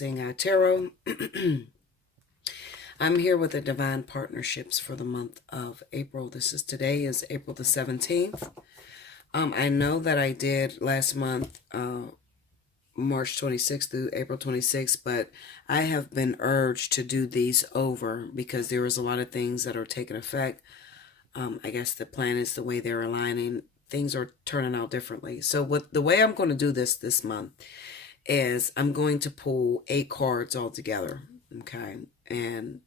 Allseeingeyetarot. I'm here with the Divine Partnerships for the month of April. Today is April the 17th. I know that I did last month, March 26th through April 26th, but I have been urged to do these over because there is a lot of things that are taking effect. I guess the planets, the way they're aligning, things are turning out differently. So the way I'm going to do this month is I'm going to pull 8 cards all together, okay? And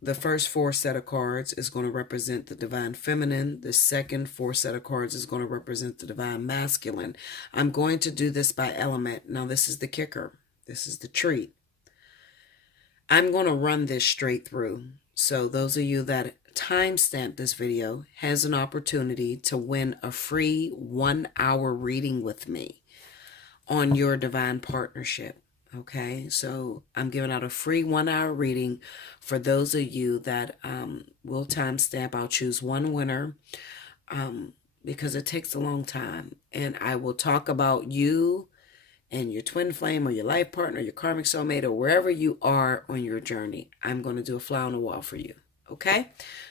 the first 4 set of cards is going to represent the Divine Feminine. The second 4 set of cards is going to represent the Divine Masculine. I'm going to do this by element. Now, this is the kicker. This is the treat. I'm going to run this straight through. So those of you that timestamp this video has an opportunity to win a free 1-hour reading with me on your divine partnership. Okay, so I'm giving out a free 1-hour reading for those of you that will timestamp. I'll choose one winner because it takes a long time, and I will talk about you and your twin flame or your life partner, your karmic soulmate, or wherever you are on your journey. I'm going to do a fly on the wall for you. Okay,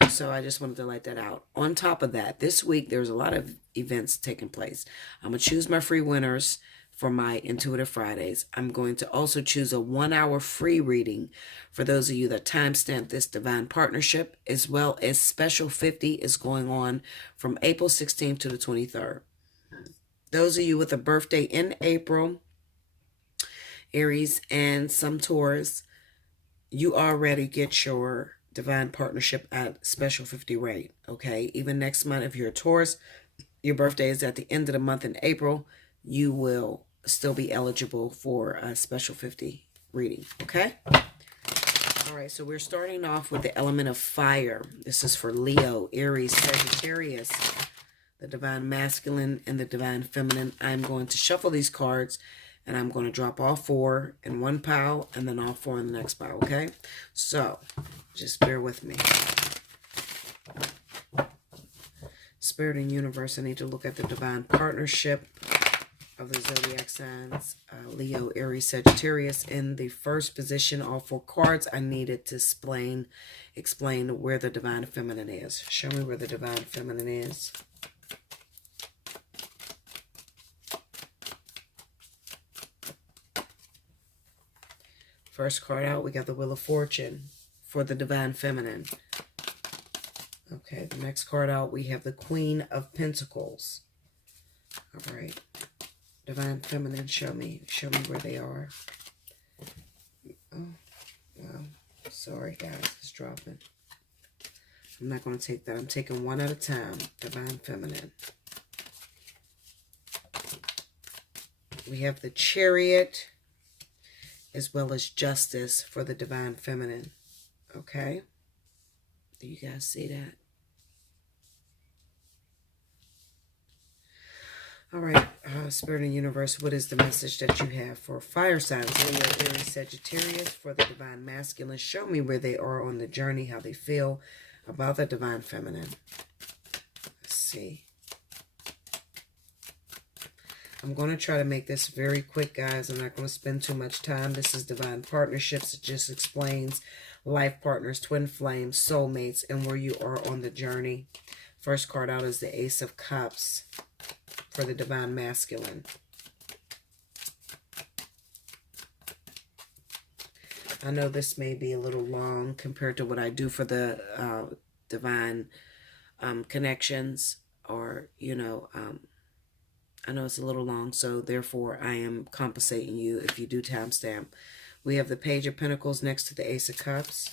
so I just wanted to let that out. On top of that, this week there's a lot of events taking place. I'm going to choose my free winners for my Intuitive Fridays. I'm going to also choose a 1-hour free reading for those of you that timestamp this divine partnership, as well as Special 50 is going on from April 16th to the 23rd. Those of you with a birthday in April, Aries and some Taurus, you already get your divine partnership at Special 50 rate, okay? Even next month, if you're a Taurus, your birthday is at the end of the month in April, you will still be eligible for a Special 50 reading, okay? All right, so we're starting off with the element of fire. This is for Leo, Aries, Sagittarius, the Divine Masculine and the Divine Feminine. I'm going to shuffle these cards, and I'm going to drop all 4 in one pile and then all 4 in the next pile, okay? So just bear with me. Spirit and universe, I need to look at the divine partnership of the zodiac signs, Leo, Aries, Sagittarius. In the first position, all 4 cards, I needed to explain where the divine feminine is. Show me where the divine feminine is. First card out, we got the Wheel of Fortune for the divine feminine. Okay, the next card out, we have the Queen of Pentacles. All right. Divine Feminine, show me where they are. Oh, well, sorry guys, it's dropping. I'm not going to take that. I'm taking one at a time. Divine Feminine. We have the Chariot as well as Justice for the Divine Feminine. Okay? Do you guys see that? All right, Spirit and Universe, what is the message that you have for fire signs? Leo, Aries, Sagittarius for the Divine Masculine. Show me where they are on the journey, how they feel about the Divine Feminine. Let's see. I'm going to try to make this very quick, guys. I'm not going to spend too much time. This is Divine Partnerships. It just explains life partners, twin flames, soulmates, and where you are on the journey. First card out is the Ace of Cups for the Divine Masculine. I know this may be a little long compared to what I do for the Divine Connections, or, you know, I know it's a little long, so therefore I am compensating you if you do timestamp. We have the Page of Pentacles next to the Ace of Cups.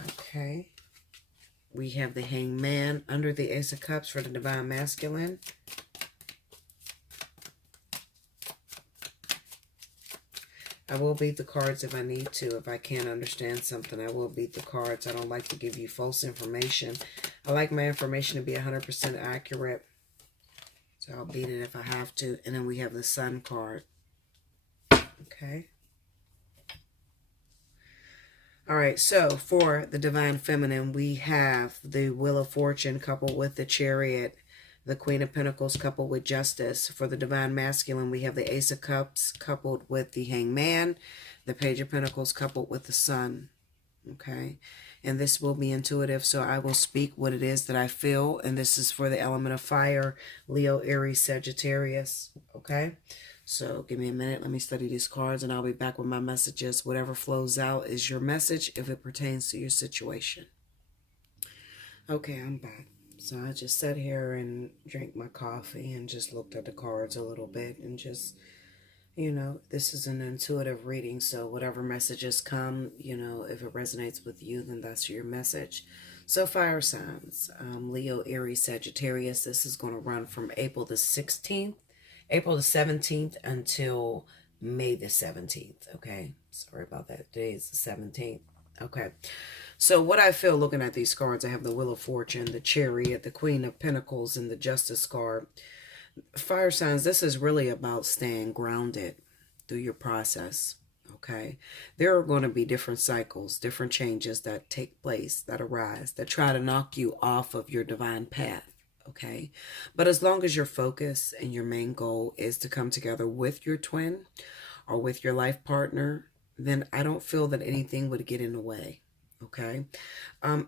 Okay. We have the Hanged Man under the Ace of Cups for the Divine Masculine. I will beat the cards if I need to. If I can't understand something, I will beat the cards. I don't like to give you false information. I like my information to be 100% accurate. So I'll beat it if I have to. And then we have the Sun card. Okay. All right, so for the Divine Feminine, we have the Wheel of Fortune coupled with the Chariot the Queen of Pentacles coupled with Justice. For the Divine Masculine, we have the Ace of Cups coupled with the Hangman, the Page of Pentacles coupled with the Sun. Okay, and this will be intuitive, so I will speak what it is that I feel, and this is for the element of fire, Leo, Aries, Sagittarius. Okay, so give me a minute, let me study these cards, and I'll be back with my messages. Whatever flows out is your message if it pertains to your situation. Okay, I'm back. So I just sat here and drank my coffee and just looked at the cards a little bit and just, you know, this is an intuitive reading, so whatever messages come, you know, if it resonates with you, then that's your message. So fire signs, Leo, Aries, Sagittarius, this is going to run from April the 17th until May the 17th, okay? Sorry about that. Today is the 17th. Okay. So what I feel looking at these cards, I have the Wheel of Fortune, the Chariot, the Queen of Pentacles, and the Justice card. Fire signs, this is really about staying grounded through your process, okay? There are going to be different cycles, different changes that take place, that arise, that try to knock you off of your divine path, okay? But as long as your focus and your main goal is to come together with your twin or with your life partner, then I don't feel that anything would get in the way. Okay.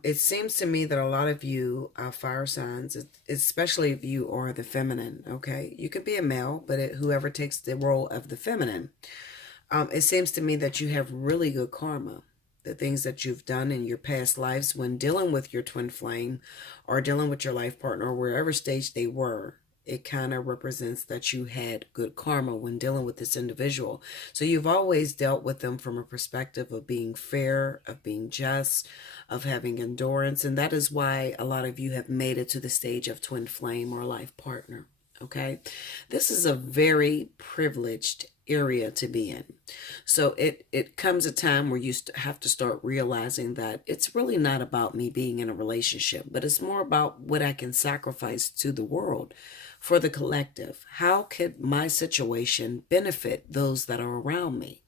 It seems to me that a lot of you fire signs, especially if you are the feminine, okay, you could be a male, but whoever takes the role of the feminine, it seems to me that you have really good karma. The things that you've done in your past lives when dealing with your twin flame or dealing with your life partner or wherever stage they were, it kind of represents that you had good karma when dealing with this individual. So you've always dealt with them from a perspective of being fair, of being just, of having endurance. And that is why a lot of you have made it to the stage of twin flame or life partner. Okay. This is a very privileged area to be in. So it comes a time where you have to start realizing that it's really not about me being in a relationship, but it's more about what I can sacrifice to the world for the collective. How could my situation benefit those that are around me?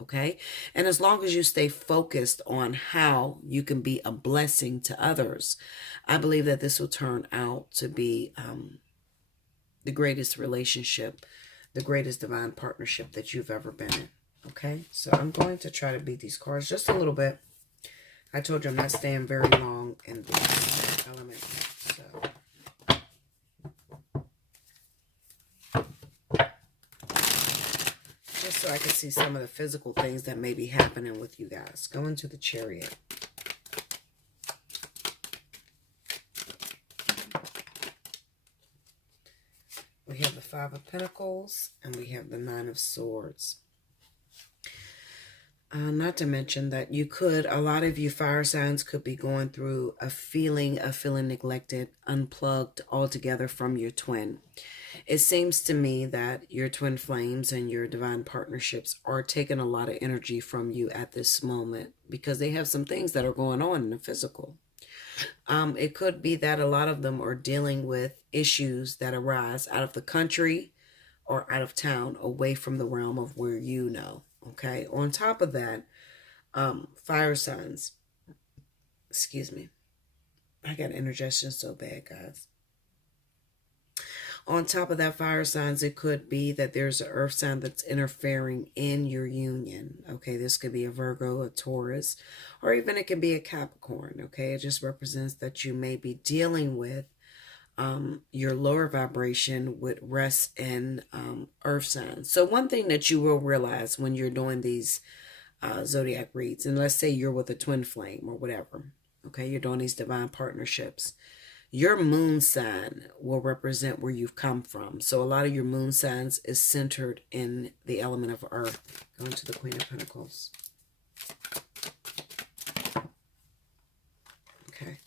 Okay. And as long as you stay focused on how you can be a blessing to others, I believe that this will turn out to be the greatest relationship, the greatest divine partnership that you've ever been in. Okay. So I'm going to try to beat these cards just a little bit. I told you I'm not staying very long in the element. So just so I can see some of the physical things that may be happening with you guys. Go into the Chariot. We have the Five of Pentacles and we have the Nine of Swords. Not to mention that a lot of you fire signs could be going through a feeling of feeling neglected, unplugged altogether from your twin. It seems to me that your twin flames and your divine partnerships are taking a lot of energy from you at this moment because they have some things that are going on in the physical. It could be that a lot of them are dealing with issues that arise out of the country or out of town, away from the realm of where you know. Okay. On top of that, fire signs. Excuse me. I got indigestion so bad, guys. On top of that, fire signs, it could be that there's an earth sign that's interfering in your union. Okay, this could be a Virgo, a Taurus, or even it could be a Capricorn. Okay, it just represents that you may be dealing with your lower vibration with rest in earth signs. So one thing that you will realize when you're doing these zodiac reads, and let's say you're with a twin flame or whatever, okay, you're doing these divine partnerships, your moon sign will represent where you've come from. So a lot of your moon signs is centered in the element of earth. Going to the Queen of Pentacles. Okay.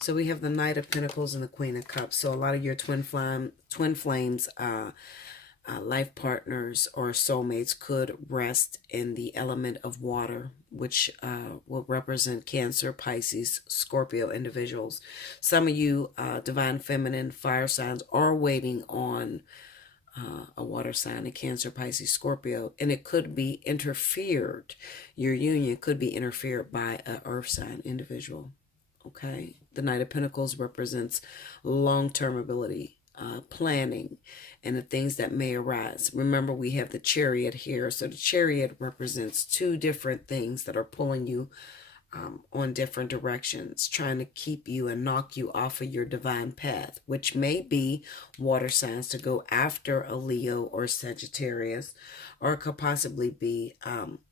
So we have the Knight of Pentacles and the Queen of Cups. So a lot of your twin flames, life partners or soulmates could rest in the element of water, which will represent Cancer, Pisces, Scorpio individuals. Some of you divine feminine fire signs are waiting on a water sign, a Cancer, Pisces, Scorpio, and it could be interfered. Your union could be interfered by an earth sign individual. Okay, the Knight of Pentacles represents long-term ability, planning, and the things that may arise. Remember, we have the Chariot here. So the Chariot represents two different things that are pulling you on different directions, trying to keep you and knock you off of your divine path, which may be water signs to go after a Leo or Sagittarius, or it could possibly be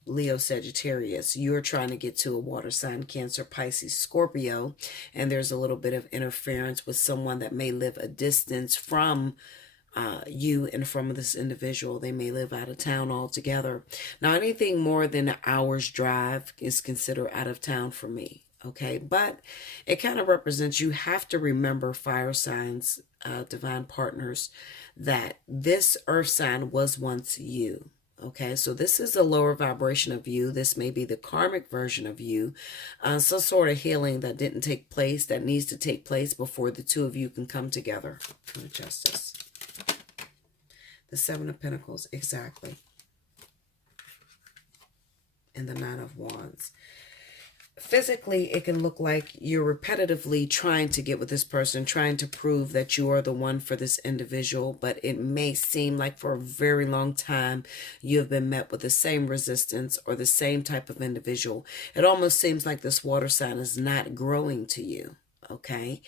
Leo, Sagittarius. You're trying to get to a water sign, Cancer, Pisces, Scorpio, and there's a little bit of interference with someone that may live a distance from you and from this individual. They may live out of town altogether. Now, anything more than an hour's drive is considered out of town for me. Okay, but it kind of represents, you have to remember, fire signs, divine partners, that this earth sign was once you. Okay, so this is a lower vibration of you. This may be the karmic version of you. Some sort of healing that didn't take place, that needs to take place before the two of you can come together. Justice. The Seven of Pentacles, exactly. And the Nine of Wands. Physically, it can look like you're repetitively trying to get with this person, trying to prove that you are the one for this individual, but it may seem like for a very long time you have been met with the same resistance or the same type of individual. It almost seems like this water sign is not growing to you. Okay,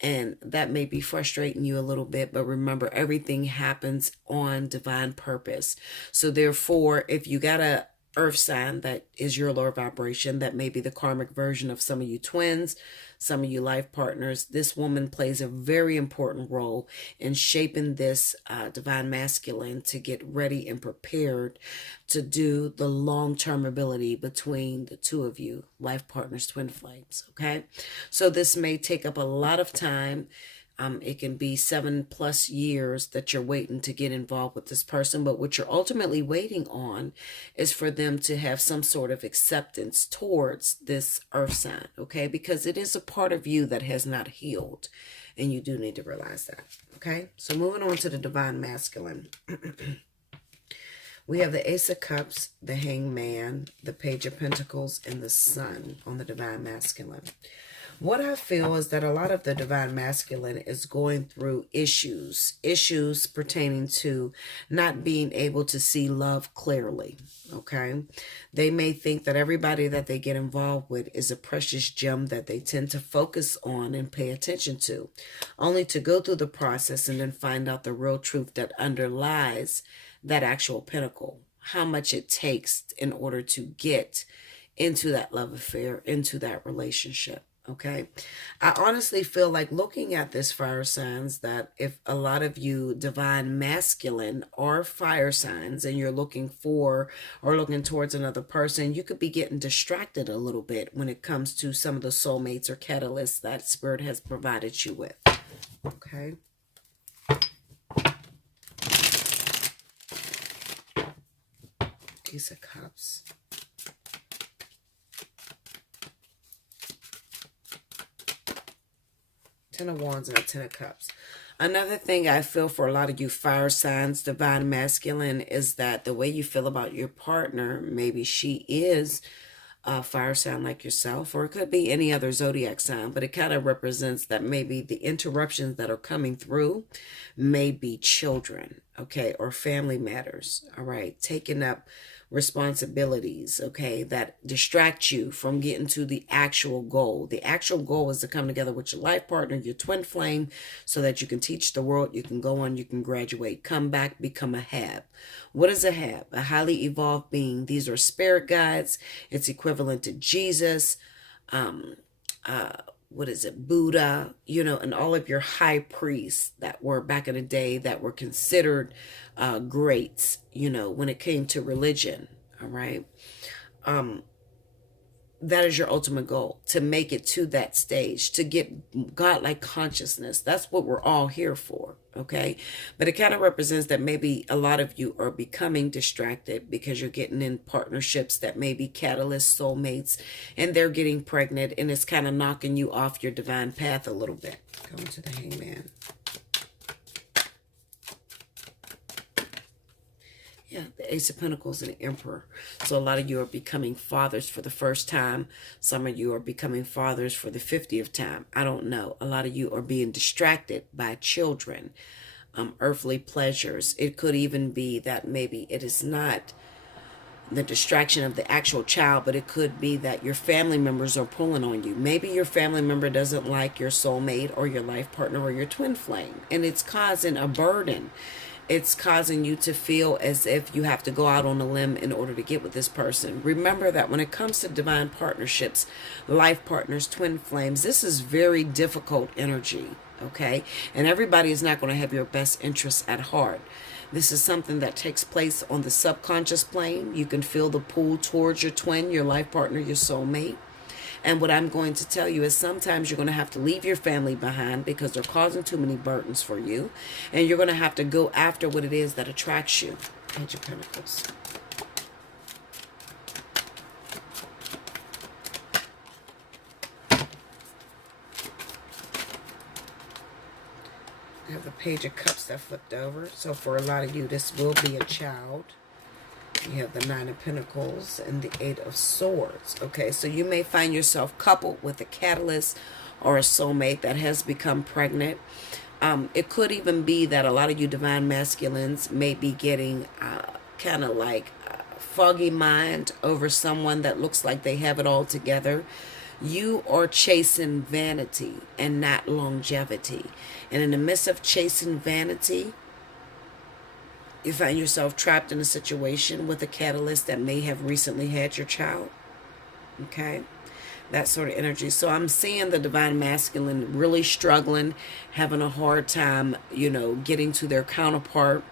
and that may be frustrating you a little bit, but remember, everything happens on divine purpose. So therefore, if you got a earth sign that is your lower vibration, that may be the karmic version of some of you twins, some of you life partners, this woman plays a very important role in shaping this divine masculine to get ready and prepared to do the long-term ability between the two of you, life partners, twin flames. Okay, so this may take up a lot of time. It can be 7+ years that you're waiting to get involved with this person. But what you're ultimately waiting on is for them to have some sort of acceptance towards this earth sign. Okay, because it is a part of you that has not healed. And you do need to realize that. Okay, so moving on to the divine masculine. We have the Ace of Cups, the Hangman, the Page of Pentacles, and the Sun on the divine masculine. What I feel is that a lot of the divine masculine is going through issues pertaining to not being able to see love clearly, okay? They may think that everybody that they get involved with is a precious gem that they tend to focus on and pay attention to, only to go through the process and then find out the real truth that underlies that actual pinnacle, how much it takes in order to get into that love affair, into that relationship. Okay, I honestly feel like, looking at this fire signs, that if a lot of you divine masculine are fire signs and you're looking for or looking towards another person, you could be getting distracted a little bit when it comes to some of the soulmates or catalysts that Spirit has provided you with. Okay. Ace of Cups. Ten of Wands and a Ten of Cups. Another thing I feel for a lot of you fire signs, divine masculine, is that the way you feel about your partner, maybe she is a fire sign like yourself, or it could be any other zodiac sign, but it kind of represents that maybe the interruptions that are coming through may be children, okay, or family matters, all right, taking up responsibilities, okay, that distract you from getting to the actual goal. The actual goal is to come together with your life partner, your twin flame, so that you can teach the world, you can go on, you can graduate, come back, become a hab. What is a hab? A highly evolved being. These are spirit guides. It's equivalent to Jesus, what is it, Buddha, you know, and all of your high priests that were back in the day that were considered greats, you know, when it came to religion. All right. That is your ultimate goal, to make it to that stage, to get godlike consciousness. That's what we're all here for. Okay. But it kind of represents that maybe a lot of you are becoming distracted because you're getting in partnerships that may be catalysts, soulmates, and they're getting pregnant, and it's kind of knocking you off your divine path a little bit. Going to the Hangman. Yeah, the Ace of Pentacles and the Emperor. So a lot of you are becoming fathers for the first time. Some of you are becoming fathers for the 50th time. I don't know. A lot of you are being distracted by children, earthly pleasures. It could even be that maybe it is not the distraction of the actual child, but it could be that your family members are pulling on you. Maybe your family member doesn't like your soulmate or your life partner or your twin flame, and it's causing a burden. It's causing you to feel as if you have to go out on a limb in order to get with this person. Remember that when it comes to divine partnerships, life partners, twin flames, this is very difficult energy, okay? And everybody is not going to have your best interests at heart. This is something that takes place on the subconscious plane. You can feel the pull towards your twin, your life partner, your soulmate. And what I'm going to tell you is sometimes you're going to have to leave your family behind because they're causing too many burdens for you. And you're going to have to go after what it is that attracts you. Page of Pentacles. I have the Page of Cups that flipped over. So for a lot of you, this will be a child. You have the Nine of Pentacles and the Eight of Swords. Okay, so you may find yourself coupled with a catalyst or a soulmate that has become pregnant. It could even be that a lot of you divine masculines may be getting kind of like foggy mind over someone that looks like they have it all together. You are chasing vanity and not longevity. And in the midst of chasing vanity, you find yourself trapped in a situation with a catalyst that may have recently had your child. Okay? That sort of energy. So I'm seeing the divine masculine really struggling, having a hard time, you know, getting to their counterpart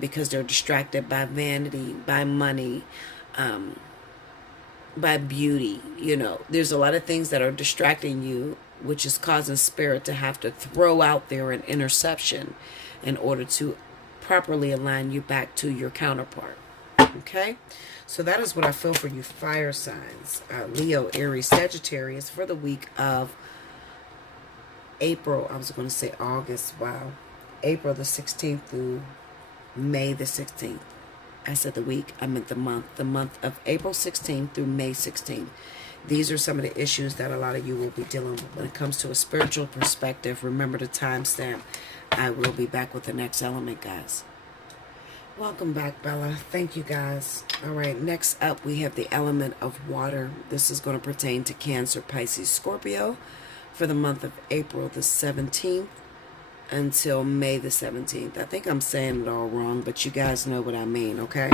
because they're distracted by vanity, by money, by beauty. You know, there's a lot of things that are distracting you, which is causing spirit to have to throw out there an interception in order to properly align you back to your counterpart. Okay, so that is what I feel for you fire signs, Leo, Aries, Sagittarius, for the week of April. I was going to say August. Wow. April the 16th through May the 16th. I said the week, I meant the month of April 16th through May 16th. These are some of the issues that a lot of you will be dealing with. When it comes to a spiritual perspective, remember the timestamp. I will be back with the next element, guys. Welcome back, Bella. Thank you, guys. All right, next up, we have the element of water. This is going to pertain to Cancer, Pisces, Scorpio for the month of April the 17th until May the 17th. I think I'm saying it all wrong, but you guys know what I mean, okay?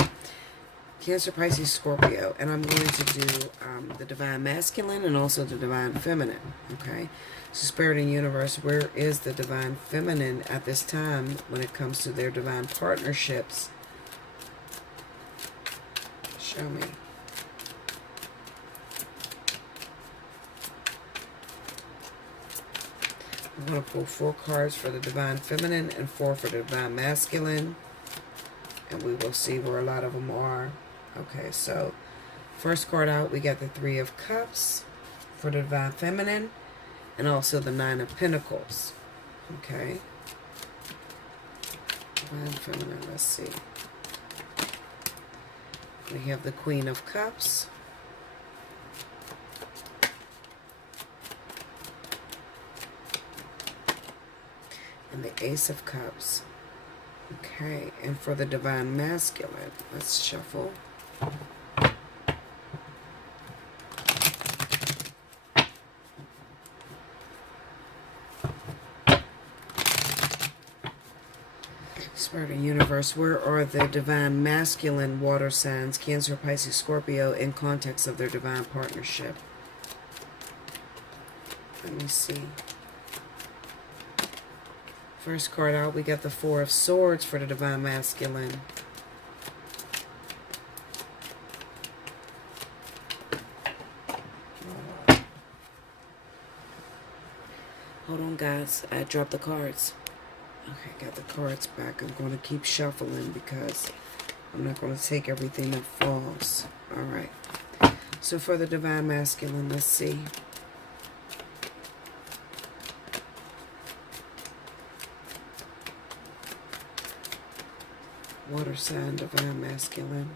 Cancer, Pisces, Scorpio. And I'm going to do the divine masculine and also the divine feminine, okay? So Spirit and Universe, where is the divine feminine at this time when it comes to their divine partnerships? Show me. I'm going to pull 4 cards for the divine feminine and 4 for the divine masculine. And we will see where a lot of them are. Okay, so first card out, we got the 3 of Cups for the divine feminine. And also the 9 of Pentacles. Okay. Divine feminine, let's see. We have the Queen of Cups. And the Ace of Cups. Okay, and for the divine masculine, let's shuffle. Spirit of Universe, where are the divine masculine water signs, Cancer, Pisces, Scorpio, in context of their divine partnership? Let me see. First card out, we got the 4 of Swords for the divine masculine. Hold on, guys. I dropped the cards. Okay, got the cards back. I'm going to keep shuffling because I'm not going to take everything that falls. All right. So for the divine masculine, let's see. Water sign, divine masculine.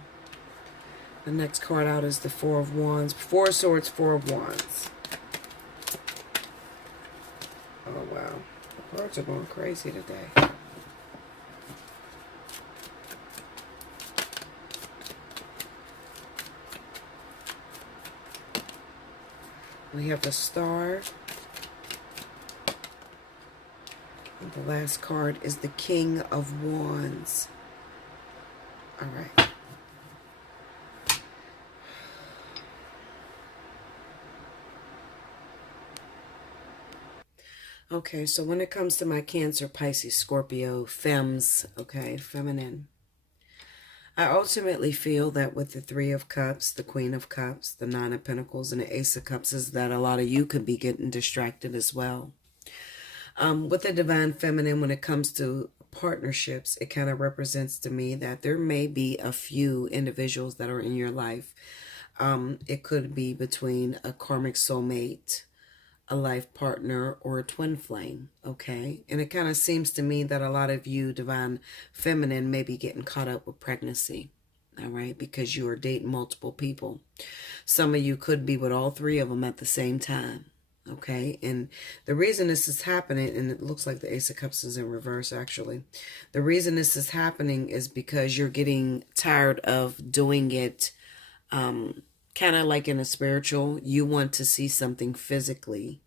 The next card out is the Four of Wands. Four of Swords, Four of Wands. Oh, wow. The cards are going crazy today. We have the Star. And the last card is the King of Wands. All right. Okay, so when it comes to my Cancer, Pisces, Scorpio, femmes, okay, feminine, I ultimately feel that with the Three of Cups, the Queen of Cups, the Nine of Pentacles, and the Ace of Cups, is that a lot of you could be getting distracted as well. With the Divine Feminine, when it comes to partnerships, it kind of represents to me that there may be a few individuals that are in your life. It could be between a karmic soulmate, a life partner, or a twin flame, okay? And it kind of seems to me that a lot of you, Divine Feminine, may be getting caught up with pregnancy, all right? Because you are dating multiple people. Some of you could be with all three of them at the same time, okay? And the reason this is happening, and it looks like the Ace of Cups is in reverse, actually. The reason this is happening is because you're getting tired of doing it kind of like in a spiritual. You want to see something physically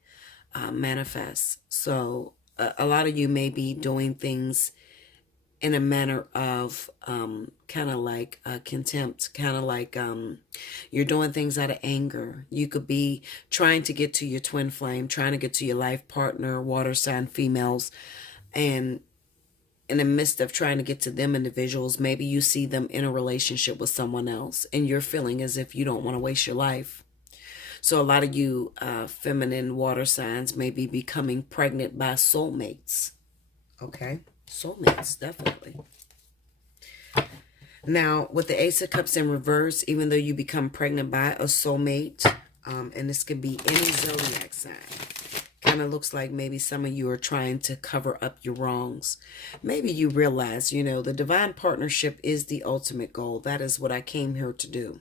manifest. So a lot of you may be doing things in a manner of kind of like contempt, kind of like you're doing things out of anger. You could be trying to get to your twin flame, trying to get to your life partner, water sign females, and in the midst of trying to get to them individuals, maybe you see them in a relationship with someone else and you're feeling as if you don't want to waste your life. So a lot of you feminine water signs may be becoming pregnant by soulmates. Okay? Soulmates, definitely. Now, with the Ace of Cups in reverse, even though you become pregnant by a soulmate, and this could be any zodiac sign, kind of looks like maybe some of you are trying to cover up your wrongs. Maybe you realize, you know, the divine partnership is the ultimate goal. That is what I came here to do.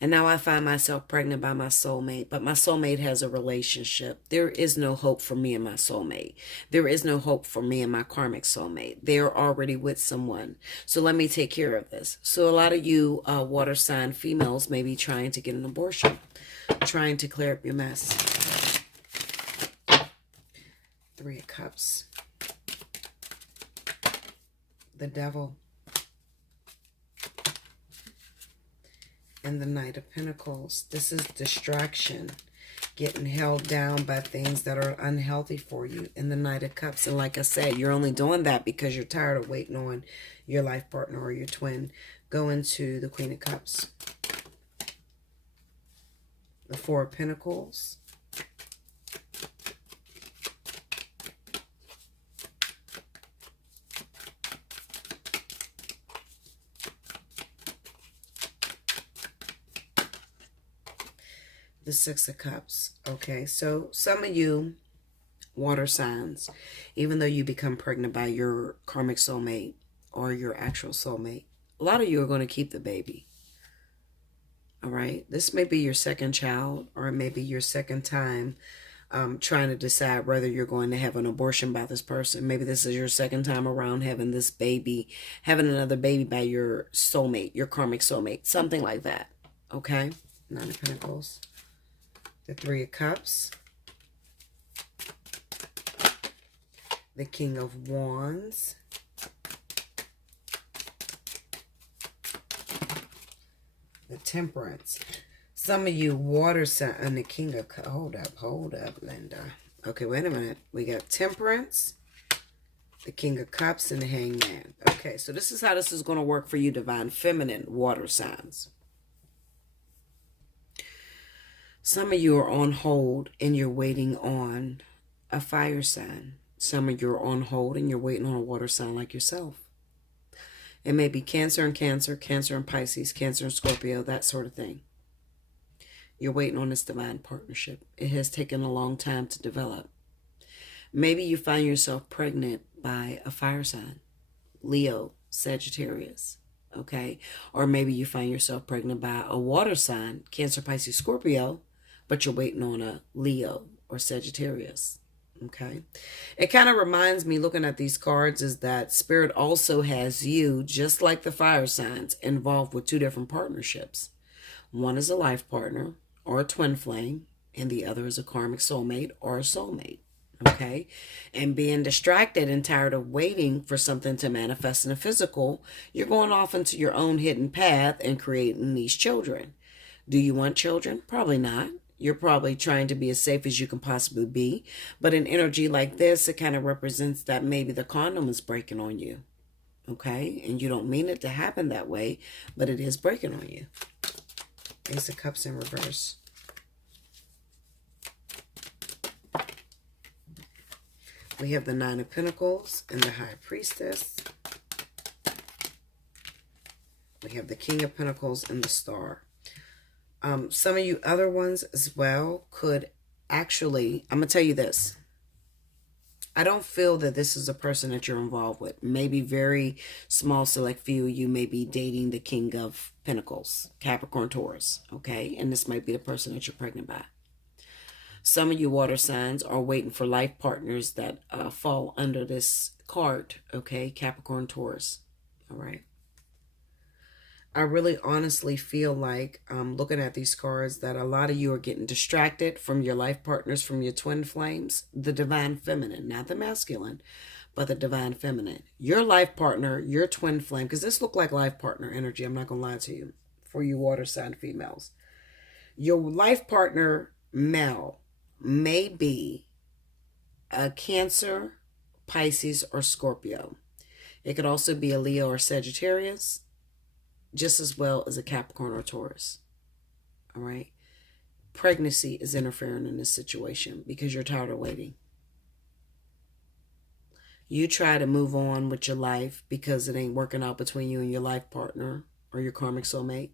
And now I find myself pregnant by my soulmate, but my soulmate has a relationship. There is no hope for me and my soulmate. There is no hope for me and my karmic soulmate. They're already with someone. So let me take care of this. So a lot of you water sign females may be trying to get an abortion, trying to clear up your mess. Three of Cups. The Devil. And the Knight of Pentacles. This is distraction. Getting held down by things that are unhealthy for you. And the Knight of Cups. And like I said, you're only doing that because you're tired of waiting on your life partner or your twin. Go into the Queen of Cups. The Four of Pentacles. The Six of Cups. Okay, so some of you water signs, even though you become pregnant by your karmic soulmate or your actual soulmate, a lot of you are going to keep the baby. All right, this may be your second child, or maybe your second time trying to decide whether you're going to have an abortion by this person. Maybe this is your second time around having this baby, having another baby by your soulmate, your karmic soulmate, something like that. Okay, Nine of Pentacles. The Three of Cups. The King of Wands. The Temperance. Some of you water sign and the King of Cups. Hold up, Linda. Okay, wait a minute. We got Temperance, the King of Cups, and the Hangman. Okay, so this is how this is going to work for you, Divine Feminine water signs. Some of you are on hold and you're waiting on a fire sign. Some of you are on hold and you're waiting on a water sign like yourself. It may be Cancer and Cancer, Cancer and Pisces, Cancer and Scorpio, that sort of thing. You're waiting on this divine partnership. It has taken a long time to develop. Maybe you find yourself pregnant by a fire sign. Leo, Sagittarius. Okay. Or maybe you find yourself pregnant by a water sign, Cancer, Pisces, Scorpio, but you're waiting on a Leo or Sagittarius. Okay. It kind of reminds me, looking at these cards, is that Spirit also has you, just like the fire signs, involved with two different partnerships. One is a life partner or a twin flame, and the other is a karmic soulmate or a soulmate. Okay. And being distracted and tired of waiting for something to manifest in the physical, you're going off into your own hidden path and creating these children. Do you want children? Probably not. You're probably trying to be as safe as you can possibly be. But in energy like this, it kind of represents that maybe the condom is breaking on you. Okay? And you don't mean it to happen that way, but it is breaking on you. Ace of Cups in reverse. We have the Nine of Pentacles and the High Priestess. We have the King of Pentacles and the Star. Some of you other ones as well could actually, I'm going to tell you this. I don't feel that this is a person that you're involved with. Maybe very small select few, you may be dating the King of Pentacles, Capricorn, Taurus, okay? And this might be the person that you're pregnant by. Some of you water signs are waiting for life partners that fall under this card, okay? Capricorn, Taurus, all right? I really honestly feel like, looking at these cards, that a lot of you are getting distracted from your life partners, from your twin flames, the divine feminine, not the masculine, but the divine feminine. Your life partner, your twin flame, because this looked like life partner energy, I'm not going to lie to you, for you water sign females. Your life partner, male, may be a Cancer, Pisces, or Scorpio. It could also be a Leo or Sagittarius, just as well as a Capricorn or Taurus. All right. Pregnancy is interfering in this situation because you're tired of waiting. You try to move on with your life because it ain't working out between you and your life partner or your karmic soulmate.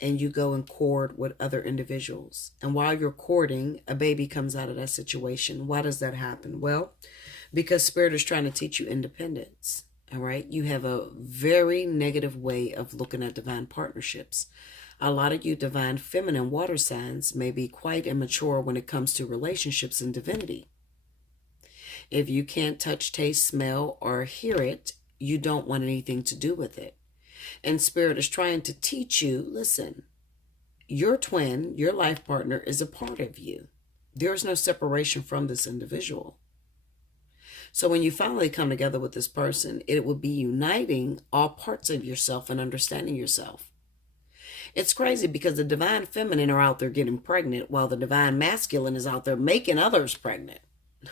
And you go and court with other individuals. And while you're courting, a baby comes out of that situation. Why does that happen? Well, because Spirit is trying to teach you independence. All right. You have a very negative way of looking at divine partnerships. A lot of you divine feminine water signs may be quite immature when it comes to relationships and divinity. If you can't touch, taste, smell, or hear it, you don't want anything to do with it. And Spirit is trying to teach you, listen, your twin, your life partner is a part of you. There is no separation from this individual. So when you finally come together with this person, it will be uniting all parts of yourself and understanding yourself. It's crazy because the divine feminine are out there getting pregnant while the divine masculine is out there making others pregnant.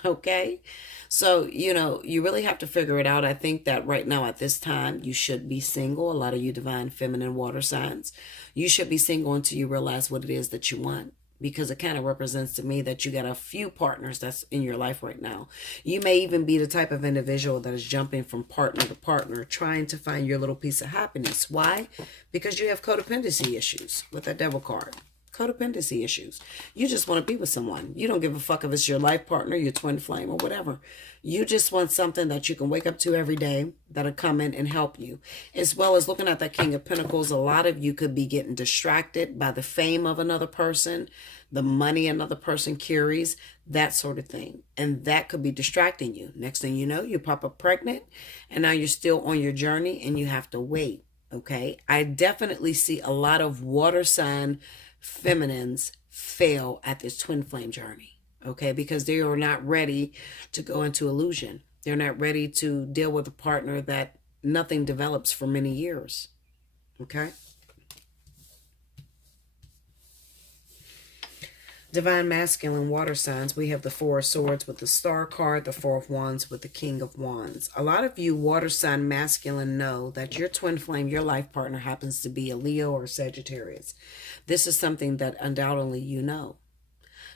Okay? So, you really have to figure it out. I think that right now at this time, you should be single. A lot of you divine feminine water signs, you should be single until you realize what it is that you want. Because it kind of represents to me that you got a few partners that's in your life right now. You may even be the type of individual that is jumping from partner to partner, trying to find your little piece of happiness. Why? Because you have codependency issues with that devil card. Codependency issues. You just want to be with someone. You don't give a fuck if it's your life partner, your twin flame, or whatever. You just want something that you can wake up to every day that'll come in and help you. As well as looking at that King of Pentacles, a lot of you could be getting distracted by the fame of another person, the money another person carries, that sort of thing. And that could be distracting you. Next thing you know, you pop up pregnant, and now you're still on your journey and you have to wait. Okay? I definitely see a lot of water sign feminines fail at this twin flame journey, okay? Because they are not ready to go into illusion. They're not ready to deal with a partner that nothing develops for many years, okay? Divine masculine water signs, we have the Four of Swords with the Star card, the Four of Wands with the King of Wands. A lot of you water sign masculine know that your twin flame, your life partner, happens to be a Leo or Sagittarius. This is something that undoubtedly you know.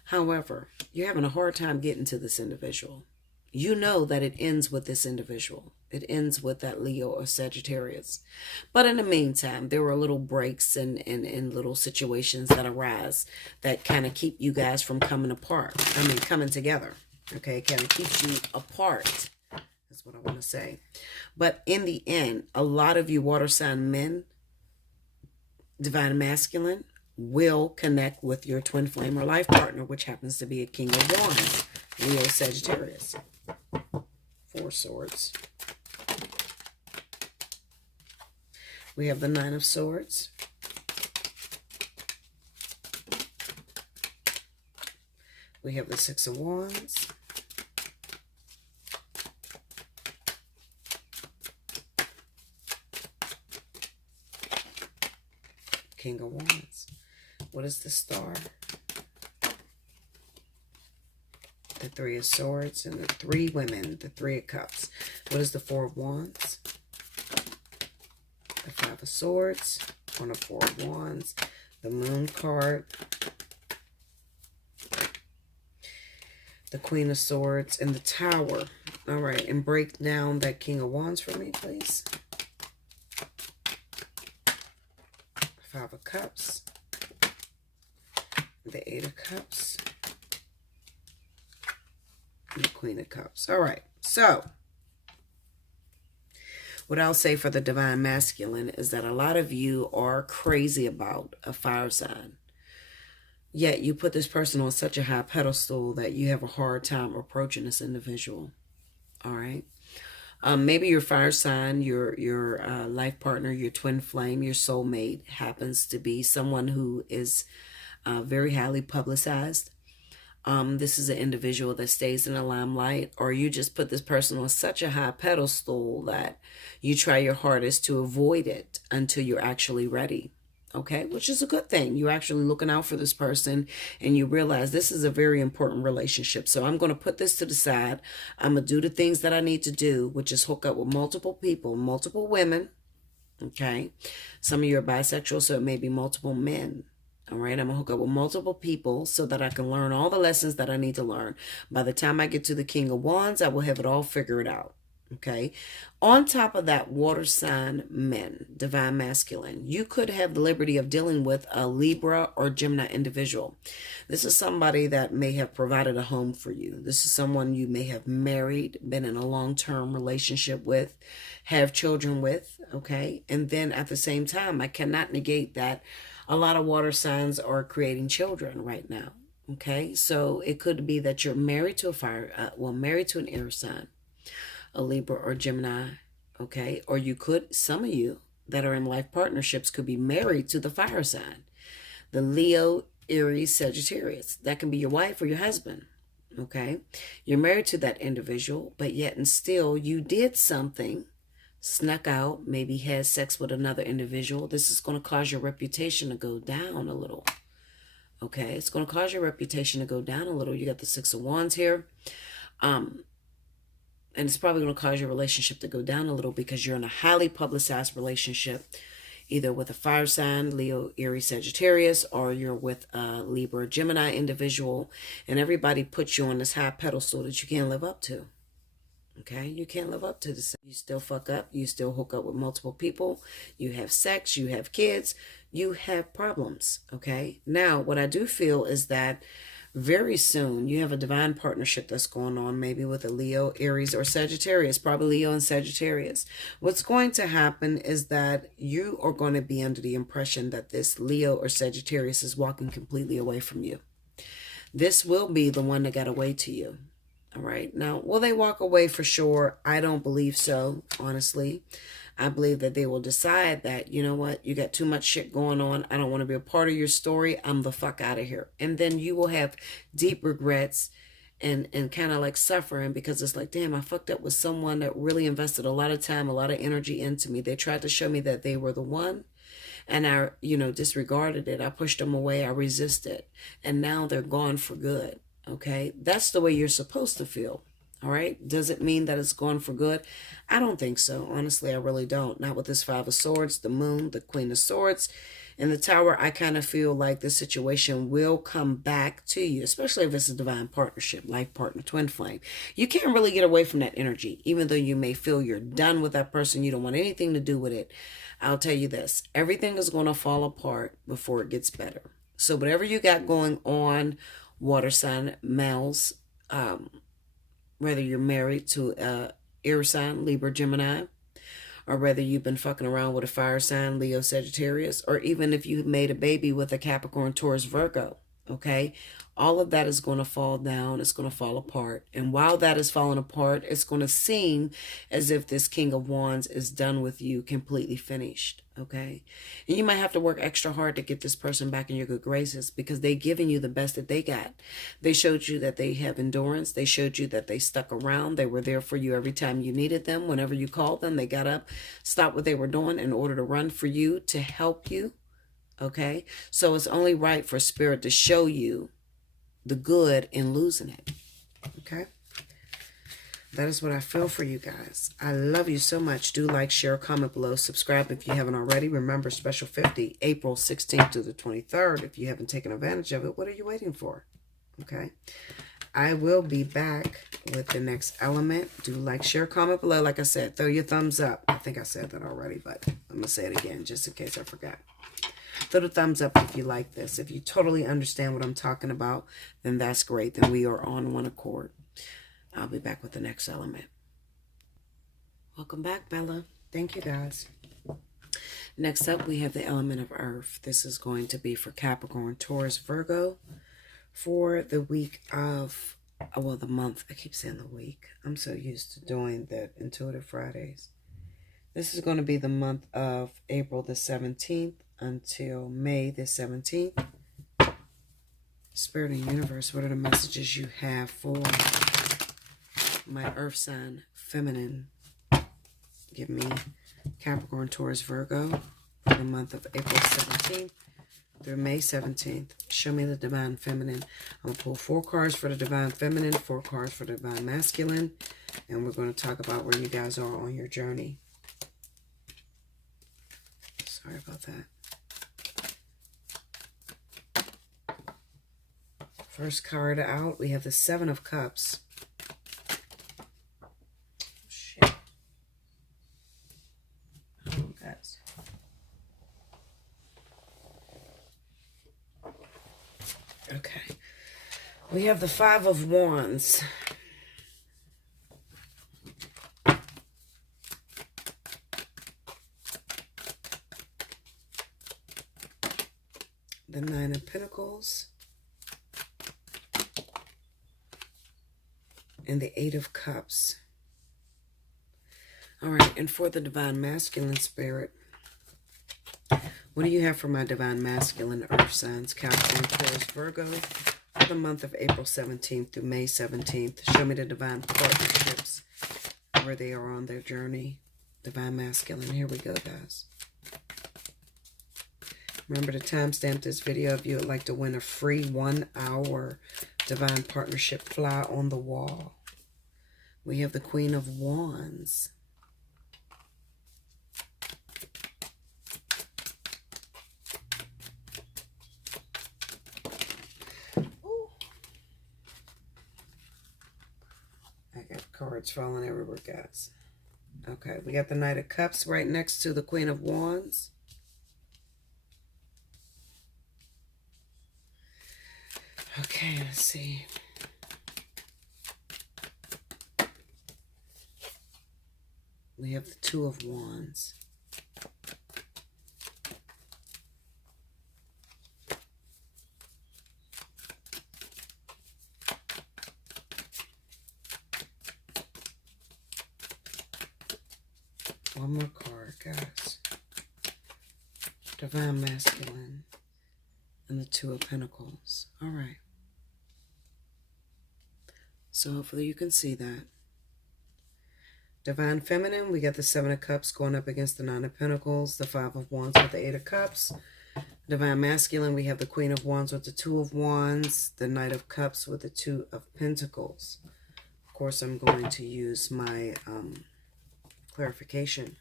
However, you're having a hard time getting to this individual. You know that it ends with this individual. It ends with that Leo or Sagittarius. But in the meantime, there were little breaks and little situations that arise that kind of keep you guys from coming together. Okay, kind of keeps you apart. That's is what I want to say. But in the end, a lot of you water sign men, divine masculine, will connect with your twin flame or life partner, which happens to be a King of Wands, Leo, Sagittarius. 4 swords. We have the 9 of swords. We have the 6 of wands. King of wands. What is the star? The 3 of swords and the 3 women, the 3 of cups. What is the 4 of wands? The 5 of swords, 1 of 4 of wands, the moon card, the Queen of Swords, and the Tower. All right, and break down that King of Wands for me, please. 5 of Cups, the 8 of Cups, and the Queen of Cups. All right, so what I'll say for the divine masculine is that a lot of you are crazy about a fire sign. Yet you put this person on such a high pedestal that you have a hard time approaching this individual. All right. Maybe your fire sign, your life partner, your twin flame, your soulmate happens to be someone who is very highly publicized. This is an individual that stays in the limelight, or you just put this person on such a high pedestal that you try your hardest to avoid it until you're actually ready. Okay, which is a good thing. You're actually looking out for this person and you realize this is a very important relationship. So I'm going to put this to the side. I'm going to do the things that I need to do, which is hook up with multiple people, multiple women. Okay, some of you are bisexual, so it may be multiple men. All right, I'm going to hook up with multiple people so that I can learn all the lessons that I need to learn. By the time I get to the King of Wands, I will have it all figured out. Okay. On top of that, water sign men, divine masculine, you could have the liberty of dealing with a Libra or Gemini individual. This is somebody that may have provided a home for you. This is someone you may have married, been in a long-term relationship with, have children with. Okay. And then at the same time, I cannot negate that a lot of water signs are creating children right now. Okay. So it could be that you're married to a fire, married to an air sign, a Libra or Gemini, okay? Or you could, some of you that are in life partnerships could be married to the fire sign, the Leo, Aries, Sagittarius. That can be your wife or your husband, okay? You're married to that individual, but yet and still you did something, snuck out, maybe had sex with another individual. This is going to cause your reputation to go down a little, okay? It's going to cause your reputation to go down a little. You got the 6 of Wands here. And it's probably going to cause your relationship to go down a little because you're in a highly publicized relationship, either with a fire sign, Leo, Aries, Sagittarius, or you're with a Libra, Gemini individual, and everybody puts you on this high pedestal that you can't live up to. Okay? You can't live up to this. You still fuck up. You still hook up with multiple people. You have sex. You have kids. You have problems. Okay? Now, what I do feel is that very soon you have a divine partnership that's going on, maybe with a Leo, Aries, or Sagittarius, probably Leo and Sagittarius. What's going to happen is that you are going to be under the impression that this Leo or Sagittarius is walking completely away from you. This will be the one that got away to you. All right. Now, will they walk away for sure? I don't believe so, honestly. I believe that they will decide that, you know what, you got too much shit going on. I don't want to be a part of your story. I'm the fuck out of here. And then you will have deep regrets and kind of like suffering because it's like, damn, I fucked up with someone that really invested a lot of time, a lot of energy into me. They tried to show me that they were the one and I, disregarded it. I pushed them away. I resisted. And now they're gone for good. Okay. That's the way you're supposed to feel. All right. Does it mean that it's gone for good? I don't think so. Honestly, I really don't. Not with this 5 of Swords, the Moon, the Queen of Swords, and the Tower. I kind of feel like the situation will come back to you, especially if it's a divine partnership, life partner, twin flame. You can't really get away from that energy, even though you may feel you're done with that person. You don't want anything to do with it. I'll tell you this. Everything is going to fall apart before it gets better. So whatever you got going on, water sign males, whether you're married to air sign, Libra, Gemini, or whether you've been fucking around with a fire sign, Leo, Sagittarius, or even if you made a baby with a Capricorn, Taurus, Virgo, okay? All of that is going to fall down. It's going to fall apart. And while that is falling apart, it's going to seem as if this King of Wands is done with you, completely finished, okay? And you might have to work extra hard to get this person back in your good graces because they're giving you the best that they got. They showed you that they have endurance. They showed you that they stuck around. They were there for you every time you needed them. Whenever you called them, they got up, stopped what they were doing in order to run for you, to help you, okay? So it's only right for Spirit to show you the good in losing it, okay? That is what I feel for you guys. I love you so much. Do like, share, comment below, subscribe if you haven't already. Remember, special 50, April 16th to the 23rd. If you haven't taken advantage of it, what are you waiting for? Okay? I will be back with the next element. Do like, share, comment below. Like I said, throw your thumbs up. I think I said that already, but I'm going to say it again just in case I forgot. Throw the thumbs up if you like this. If you totally understand what I'm talking about, then that's great. Then we are on one accord. I'll be back with the next element. Welcome back, Bella. Thank you, guys. Next up, we have the element of Earth. This is going to be for Capricorn, Taurus, Virgo for the week of, well, the month. I keep saying the week. I'm so used to doing the Intuitive Fridays. This is going to be the month of April the 17th until May the 17th. Spirit and Universe, what are the messages you have for my Earth sign, feminine? Give me Capricorn, Taurus, Virgo for the month of April 17th through May 17th. Show me the Divine Feminine. I'm going to pull 4 cards for the Divine Feminine, 4 cards for the Divine Masculine, and we're going to talk about where you guys are on your journey. Sorry about that. First card out, we have the 7 of Cups. Shit. Oh, guys. Okay. We have the 5 of Wands. The 9 of Pentacles. And the 8 of Cups. All right, and for the Divine Masculine Spirit, what do you have for my Divine Masculine Earth signs? Capricorn, Taurus, Virgo, for the month of April 17th through May 17th. Show me the Divine Partnerships, where they are on their journey. Divine Masculine, here we go, guys. Remember to timestamp this video if you would like to win a free 1-hour Divine Partnership fly on the wall. We have the Queen of Wands. Ooh. I got cards falling everywhere, guys. Okay, we got the Knight of Cups right next to the Queen of Wands. Okay, let's see. We have the 2 of Wands. One more card, guys. Divine Masculine and the 2 of Pentacles. All right. So hopefully you can see that. Divine Feminine, we got the 7 of Cups going up against the 9 of Pentacles, the 5 of Wands with the 8 of Cups. Divine Masculine, we have the Queen of Wands with the 2 of Wands, the Knight of Cups with the 2 of Pentacles. Of course, I'm going to use my clarification.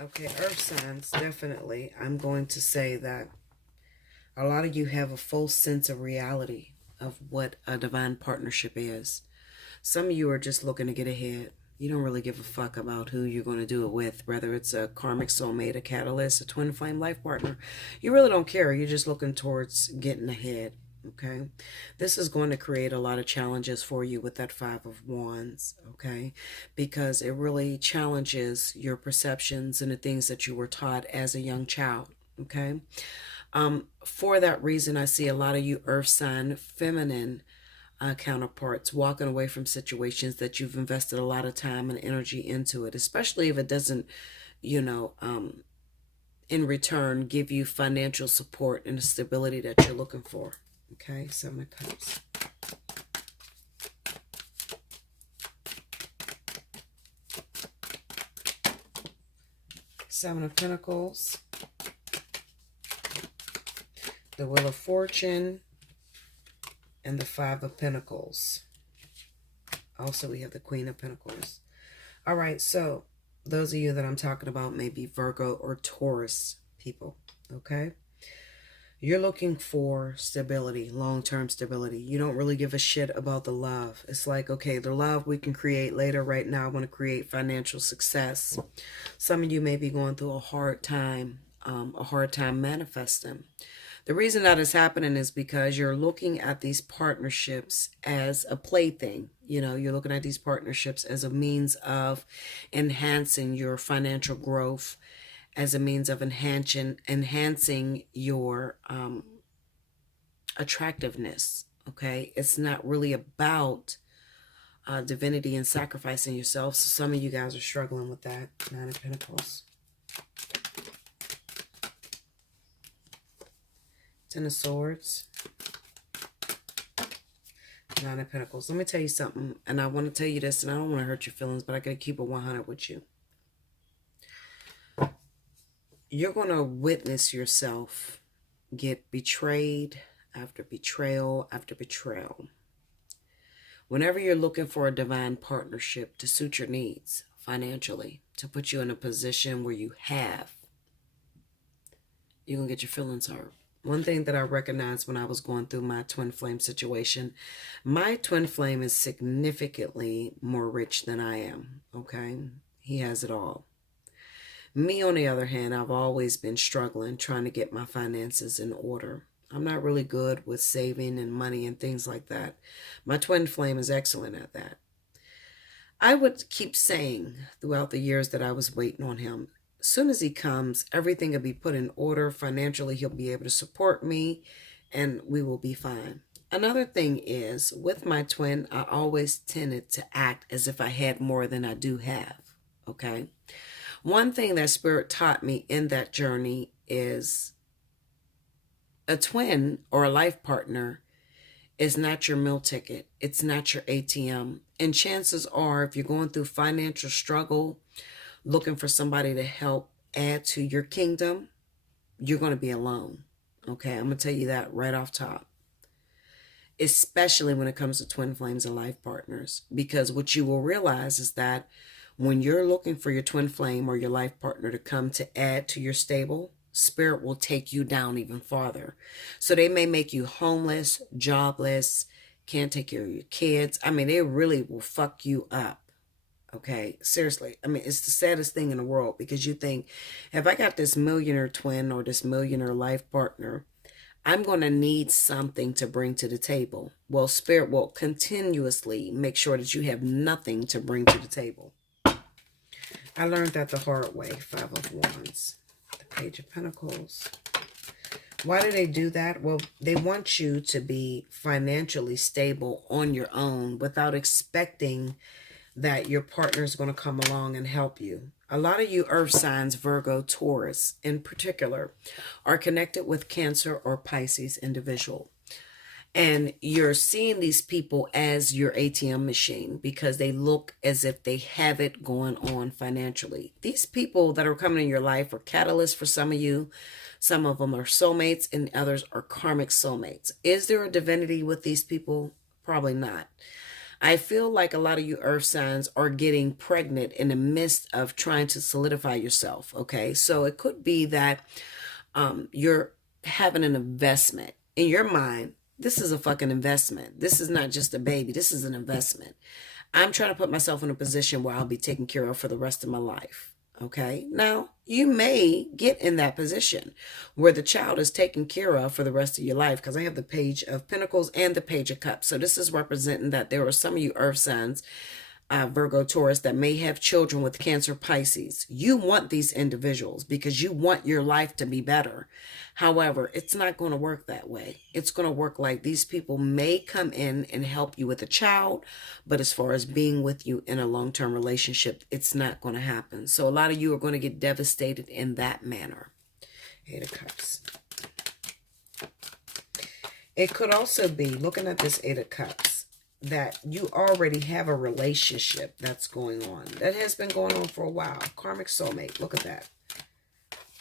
Okay, Earth signs, definitely. I'm going to say that a lot of you have a full sense of reality of what a divine partnership is. Some of you are just looking to get ahead. You don't really give a fuck about who you're going to do it with, whether it's a karmic soulmate, a catalyst, a twin flame life partner. You really don't care. You're just looking towards getting ahead. Okay, this is going to create a lot of challenges for you with that Five of Wands, okay, because it really challenges your perceptions and the things that you were taught as a young child, okay. For that reason, I see a lot of you earth sign feminine counterparts walking away from situations that you've invested a lot of time and energy into it, especially if it doesn't, you know, in return give you financial support and the stability that you're looking for. Okay, Seven of Cups. Seven of Pentacles. The Wheel of Fortune. And the Five of Pentacles. Also, we have the Queen of Pentacles. All right, so those of you that I'm talking about may be Virgo or Taurus people, okay? You're looking for stability, long-term stability. You don't really give a shit about the love. It's like, okay, the love we can create later. Right now, I want to create financial success. Some of you may be going through a hard time manifesting. The reason that is happening is because you're looking at these partnerships as a plaything. You know, you're looking at these partnerships as a means of enhancing your financial growth, as a means of enhancing your attractiveness, okay? It's not really about divinity and sacrificing yourself. So some of you guys are struggling with that. Nine of Pentacles. Ten of Swords. Nine of Pentacles. Let me tell you something, and I want to tell you this, and I don't want to hurt your feelings, but I got to keep it 100 with you. You're going to witness yourself get betrayed after betrayal after betrayal. Whenever you're looking for a divine partnership to suit your needs financially, to put you in a position where you're going to get your feelings hurt. One thing that I recognized when I was going through my twin flame situation, my twin flame is significantly more rich than I am, okay? He has it all. Me, on the other hand, I've always been struggling, trying to get my finances in order. I'm not really good with saving and money and things like that. My twin flame is excellent at that. I would keep saying throughout the years that I was waiting on him, as soon as he comes, everything will be put in order. Financially, he'll be able to support me, and we will be fine. Another thing is, with my twin, I always tended to act as if I had more than I do have, okay? One thing that Spirit taught me in that journey is a twin or a life partner is not your meal ticket. It's not your ATM. And chances are, if you're going through financial struggle, looking for somebody to help add to your kingdom, you're going to be alone. Okay, I'm going to tell you that right off top. Especially when it comes to twin flames and life partners. Because what you will realize is that when you're looking for your twin flame or your life partner to come to add to your stable, Spirit will take you down even farther. So they may make you homeless, jobless, can't take care of your kids. I mean, it really will fuck you up. Okay, seriously. I mean, it's the saddest thing in the world, because you think, if I got this millionaire twin or this millionaire life partner, I'm going to need something to bring to the table. Well, Spirit will continuously make sure that you have nothing to bring to the table. I learned that the hard way. Five of Wands. The Page of Pentacles. Why do they do that? Well, they want you to be financially stable on your own without expecting that your partner is going to come along and help you. A lot of you earth signs, Virgo, Taurus in particular, are connected with Cancer or Pisces individual. And you're seeing these people as your ATM machine because they look as if they have it going on financially. These people that are coming in your life are catalysts for some of you. Some of them are soulmates and others are karmic soulmates. Is there a divinity with these people? Probably not. I feel like a lot of you earth signs are getting pregnant in the midst of trying to solidify yourself, okay? So it could be that you're having an investment. In your mind, this is a fucking investment. This is not just a baby. This is an investment. I'm trying to put myself in a position where I'll be taken care of for the rest of my life, Okay, now you may get in that position where the child is taken care of for the rest of your life, because I have the Page of Pentacles and the Page of Cups. So this is representing that there are some of you earth signs, Virgo, Taurus, that may have children with Cancer, Pisces. You want these individuals because you want your life to be better. However, it's not going to work that way. It's going to work like these people may come in and help you with a child, but as far as being with you in a long-term relationship, it's not going to happen. So a lot of you are going to get devastated in that manner. Eight of Cups. It could also be, looking at this Eight of Cups, that you already have a relationship that's going on. That has been going on for a while. Karmic soulmate. Look at that.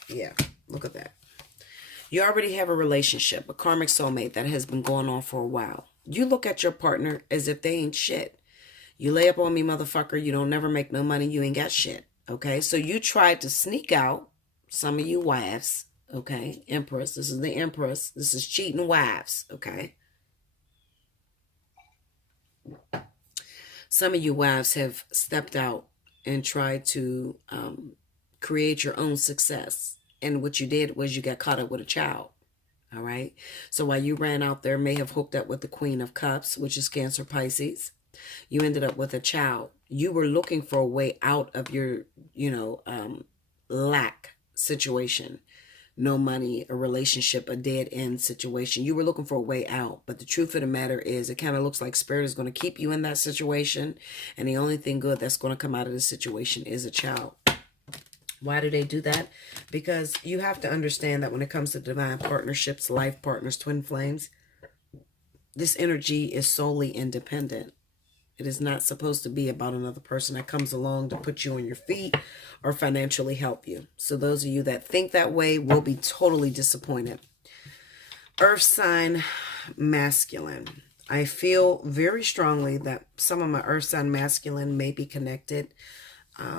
Yeah, look at that. You already have a relationship, a karmic soulmate that has been going on for a while. You look at your partner as if they ain't shit. You lay up on me, motherfucker. You don't never make no money. You ain't got shit. Okay, so you tried to sneak out, some of you wives. Okay, Empress. This is the Empress. This is cheating wives. Okay. Some of you wives have stepped out and tried to create your own success. And what you did was you got caught up with a child. All right. So while you ran out there, may have hooked up with the Queen of Cups, which is Cancer, Pisces. You ended up with a child. You were looking for a way out of your, lack situation. No money, a relationship, a dead end situation. You were looking for a way out. But the truth of the matter is, it kind of looks like Spirit is going to keep you in that situation. And the only thing good that's going to come out of this situation is a child. Why do they do that? Because you have to understand that when it comes to divine partnerships, life partners, twin flames, this energy is solely independent. It is not supposed to be about another person that comes along to put you on your feet or financially help you. So those of you that think that way will be totally disappointed. Earth sign masculine. I feel very strongly that some of my earth sign masculine may be connected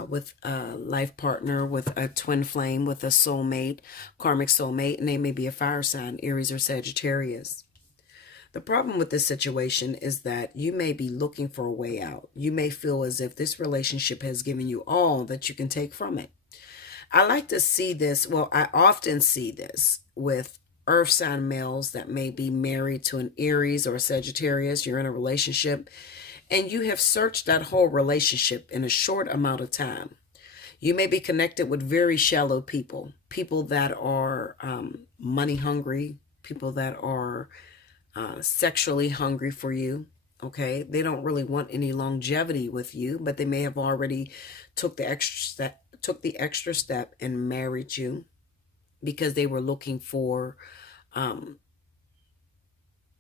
with a life partner, with a twin flame, with a soulmate, karmic soulmate, and they may be a fire sign, Aries or Sagittarius. The problem with this situation is that you may be looking for a way out. You may feel as if this relationship has given you all that you can take from it. I like to see this, well, I often see this with earth sign males that may be married to an Aries or a Sagittarius. You're in a relationship and you have searched that whole relationship in a short amount of time. You may be connected with very shallow people, people that are money hungry, people that are sexually hungry for you. Okay, they don't really want any longevity with you, but they may have already took the extra step and married you because they were looking for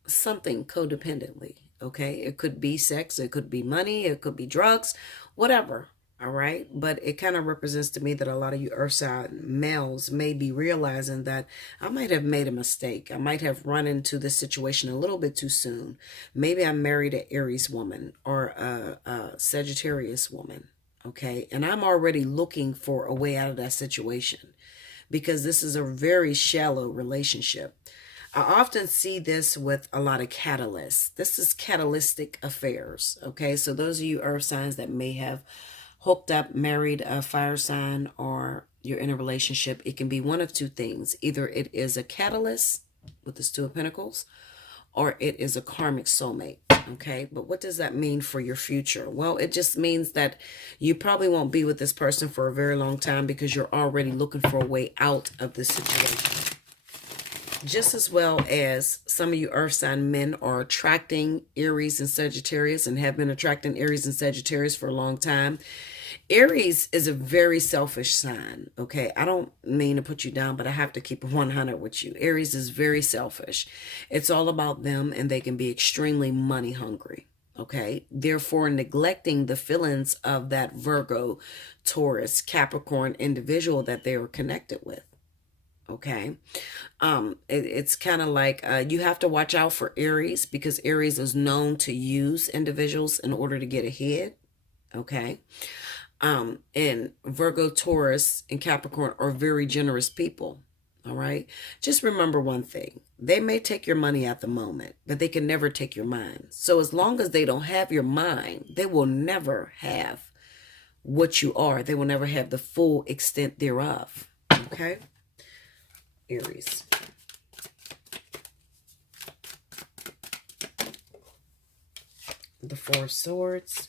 something codependently. Okay, it could be sex, it could be money, it could be drugs, whatever. All right. But it kind of represents to me that a lot of you earth sign males may be realizing that I might have made a mistake. I might have run into this situation a little bit too soon. Maybe I married an Aries woman or a Sagittarius woman. Okay. And I'm already looking for a way out of that situation because this is a very shallow relationship. I often see this with a lot of catalysts. This is catalytic affairs. Okay. So those of you earth signs that may have hooked up, married a fire sign, or you're in a relationship, it can be one of two things. Either it is a catalyst with this Two of Pentacles, or it is a karmic soulmate. Okay, but what does that mean for your future? Well, it just means that you probably won't be with this person for a very long time because you're already looking for a way out of this situation. Just as well as some of you earth sign men are attracting Aries and Sagittarius and have been attracting Aries and Sagittarius for a long time. Aries is a very selfish sign. Okay, I don't mean to put you down, but I have to keep it 100 with you. Aries is very selfish. It's all about them, and they can be extremely money hungry. Okay, therefore neglecting the feelings of that Virgo, Taurus, Capricorn individual that they were connected with. Okay, it's kind of like you have to watch out for Aries because Aries is known to use individuals in order to get ahead. Okay, and Virgo, Taurus, and Capricorn are very generous people. All right, just remember one thing: they may take your money at the moment, but they can never take your mind. So as long as they don't have your mind, they will never have what you are. They will never have the full extent thereof. Okay? Aries. The Four of Swords.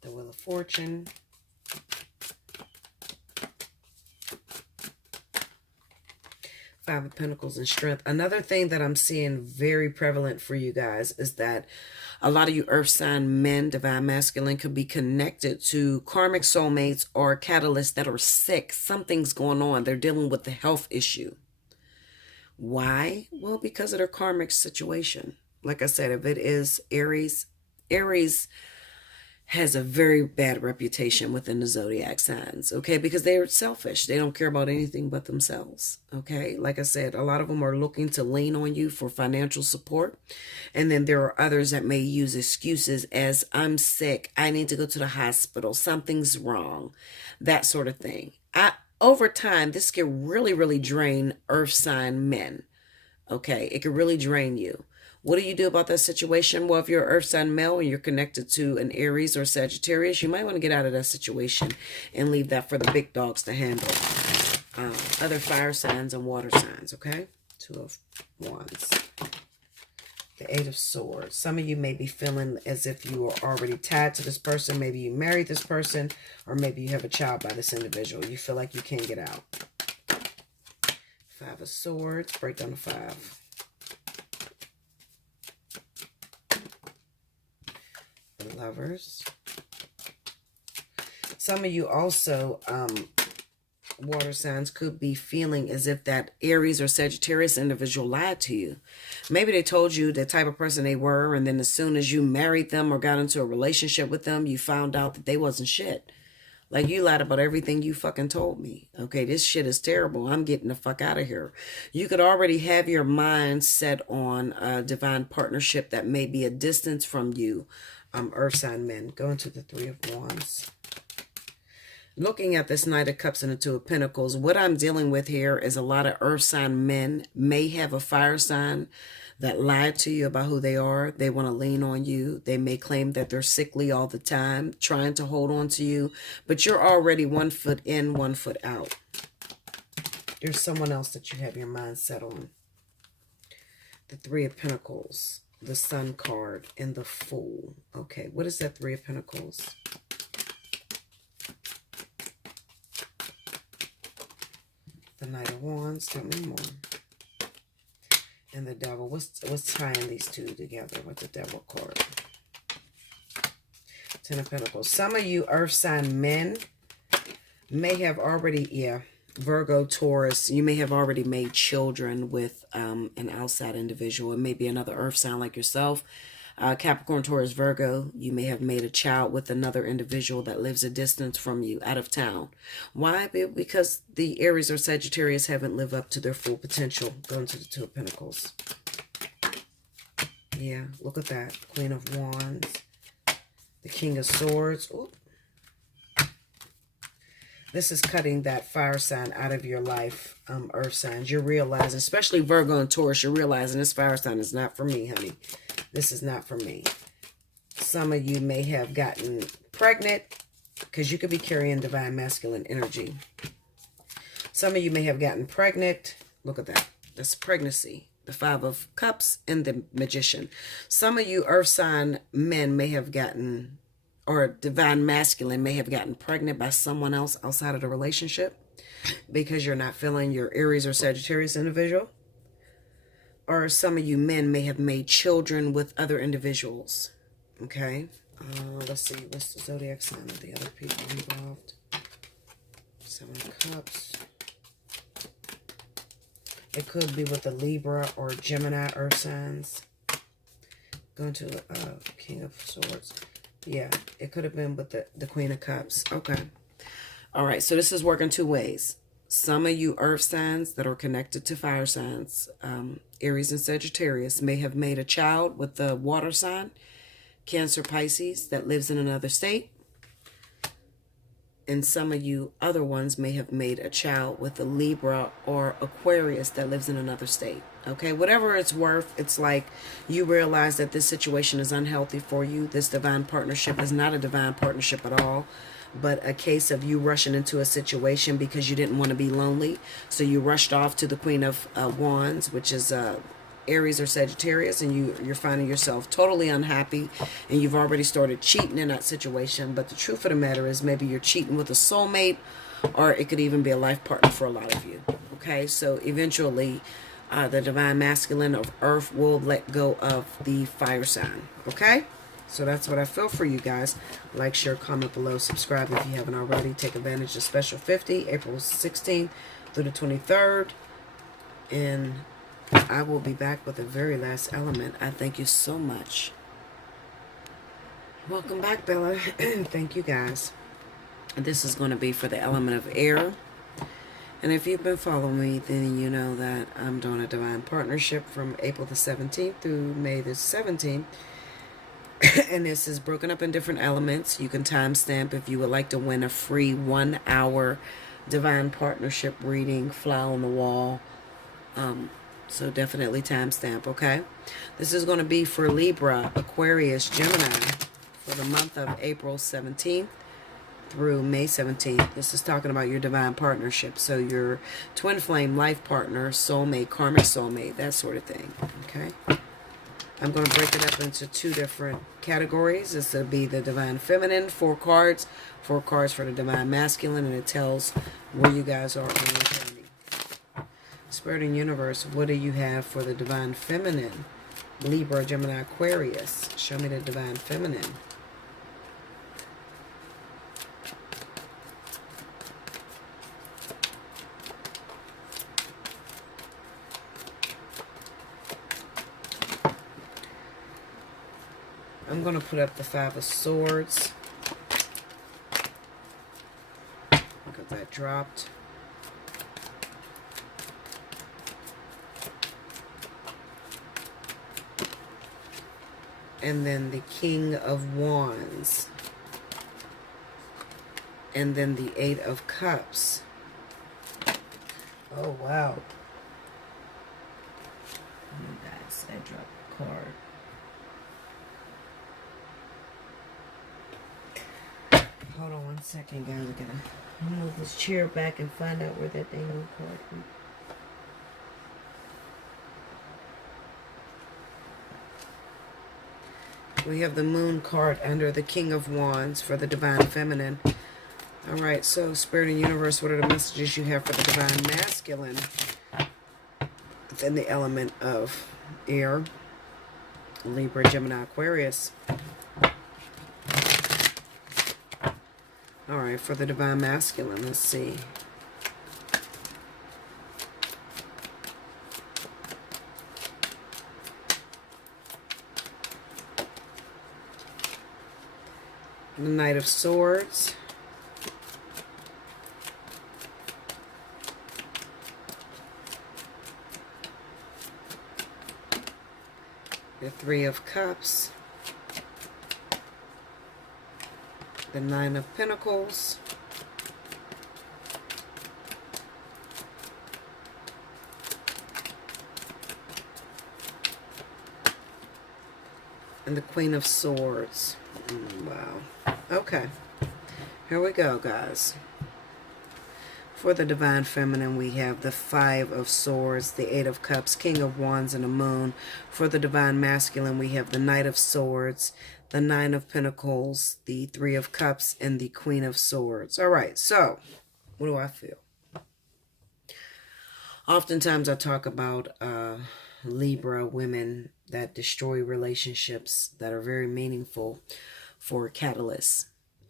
The Wheel of Fortune. Five of Pentacles and Strength. Another thing that I'm seeing very prevalent for you guys is that a lot of you earth sign men, divine masculine, could be connected to karmic soulmates or catalysts that are sick. Something's going on. They're dealing with the health issue. Why? Well, because of their karmic situation. Like I said, if it is Aries, Aries has a very bad reputation within the zodiac signs, okay? Because they're selfish. They don't care about anything but themselves, okay? Like I said, a lot of them are looking to lean on you for financial support. And then there are others that may use excuses as, I'm sick, I need to go to the hospital, something's wrong, that sort of thing. Over time, this can really, really drain earth sign men, okay? It can really drain you. What do you do about that situation? Well, if you're an earth sign male and you're connected to an Aries or Sagittarius, you might want to get out of that situation and leave that for the big dogs to handle. Other fire signs and water signs, okay? Two of Wands. The Eight of Swords. Some of you may be feeling as if you are already tied to this person. Maybe you married this person, or maybe you have a child by this individual. You feel like you can't get out. Five of Swords. Break down the five. The Lovers. Some of you also, water signs, could be feeling as if that Aries or Sagittarius individual lied to you. Maybe they told you the type of person they were, and then as soon as you married them or got into a relationship with them, you found out that they wasn't shit. Like, you lied about everything you fucking told me. Okay, this shit is terrible. I'm getting the fuck out of here. You could already have your mind set on a divine partnership that may be a distance from you. Earth sign men. Go into the Three of Wands. Looking at this Knight of Cups and the Two of Pentacles, what I'm dealing with here is a lot of earth sign men may have a fire sign that lied to you about who they are. They want to lean on you. They may claim that they're sickly all the time, trying to hold on to you, but you're already 1 foot in, 1 foot out. There's someone else that you have your mind set on. The Three of Pentacles, the Sun card, and the Fool. Okay, what is that Three of Pentacles? The Knight of Wands. Tell me more. And the Devil. What's tying these two together with the Devil card? Ten of Pentacles. Some of you earth sign men may have already, Virgo, Taurus, you may have already made children with an outside individual. It may be another earth sign like yourself. Capricorn, Taurus, Virgo, you may have made a child with another individual that lives a distance from you, out of town. Why? Because the Aries or Sagittarius haven't lived up to their full potential. Going to the Two of Pentacles. Yeah, look at that. Queen of Wands. The King of Swords. Ooh. This is cutting that fire sign out of your life, earth signs. You're realizing, especially Virgo and Taurus, you're realizing this fire sign is not for me, honey. This is not for me. Some of you may have gotten pregnant because you could be carrying divine masculine energy. Some of you may have gotten pregnant. Look at that. That's pregnancy. The Five of Cups and the Magician. Some of you earth sign men may have gotten, or divine masculine may have gotten pregnant by someone else outside of the relationship because you're not feeling your Aries or Sagittarius individual. Or some of you men may have made children with other individuals. Okay. Let's see. What's the zodiac sign of the other people involved? Seven of Cups. It could be with the Libra or Gemini earth signs. Going to King of Swords. Yeah, it could have been with the Queen of Cups. Okay. All right, so this is working two ways. Some of you earth signs that are connected to fire signs, Aries and Sagittarius, may have made a child with the water sign, Cancer, Pisces, that lives in another state. and some of you other ones may have made a child with a Libra or Aquarius that lives in another state. Okay, whatever it's worth, it's like you realize that this situation is unhealthy for you. This divine partnership is not a divine partnership at all, but a case of you rushing into a situation because you didn't want to be lonely. So you rushed off to the Queen of Wands, which is Aries or Sagittarius, and you're finding yourself totally unhappy, and you've already started cheating in that situation. But the truth of the matter is, maybe you're cheating with a soulmate, or it could even be a life partner for a lot of you. Okay, so eventually the divine masculine of Earth will let go of the fire sign. Okay, so that's what I feel for you guys. Like, share, comment below, subscribe if you haven't already. Take advantage of Special 50, April 16th through the 23rd, and I will be back with the very last element. I thank you so much. Welcome back, Bella. Thank you, guys. This is going to be for the element of air. And if you've been following me, then you know that I'm doing a divine partnership from April the 17th through May the 17th. And this is broken up in different elements. You can timestamp if you would like to win a free 1-hour divine partnership reading, fly on the wall. So definitely timestamp, okay? This is going to be for Libra, Aquarius, Gemini for the month of April 17th through May 17th. This is talking about your divine partnership. So your twin flame life partner, soulmate, karmic soulmate, that sort of thing, okay? I'm going to break it up into 2 different categories. This will be the divine feminine, 4 cards for the divine masculine, and it tells where you guys are on your journey. Spirit and universe, what do you have for the divine feminine? Libra, Gemini, Aquarius. Show me the divine feminine. I'm going to put up the 5 of Swords. Look at that dropped. And then the King of Wands. And then the 8 of Cups. Oh, wow. Oh, guys, I dropped a card. Hold on 1 second, guys. I gotta move this chair back and find out where that dang old card went. We have the Moon card under the King of Wands for the divine feminine. All right, so Spirit and universe, what are the messages you have for the divine masculine within the element of air? Libra, Gemini, Aquarius. All right, for the divine masculine, let's see. The Knight of Swords. The 3 of Cups. The 9 of Pentacles. And the Queen of Swords. Wow. Okay. Here we go, guys. For the divine feminine, we have the 5 of Swords, the 8 of Cups, King of Wands, and the Moon. For the divine masculine, we have the Knight of Swords, the 9 of Pentacles, the 3 of Cups, and the Queen of Swords. All right, so what do I feel? Oftentimes I talk about Libra women that destroy relationships that are very meaningful for catalysts.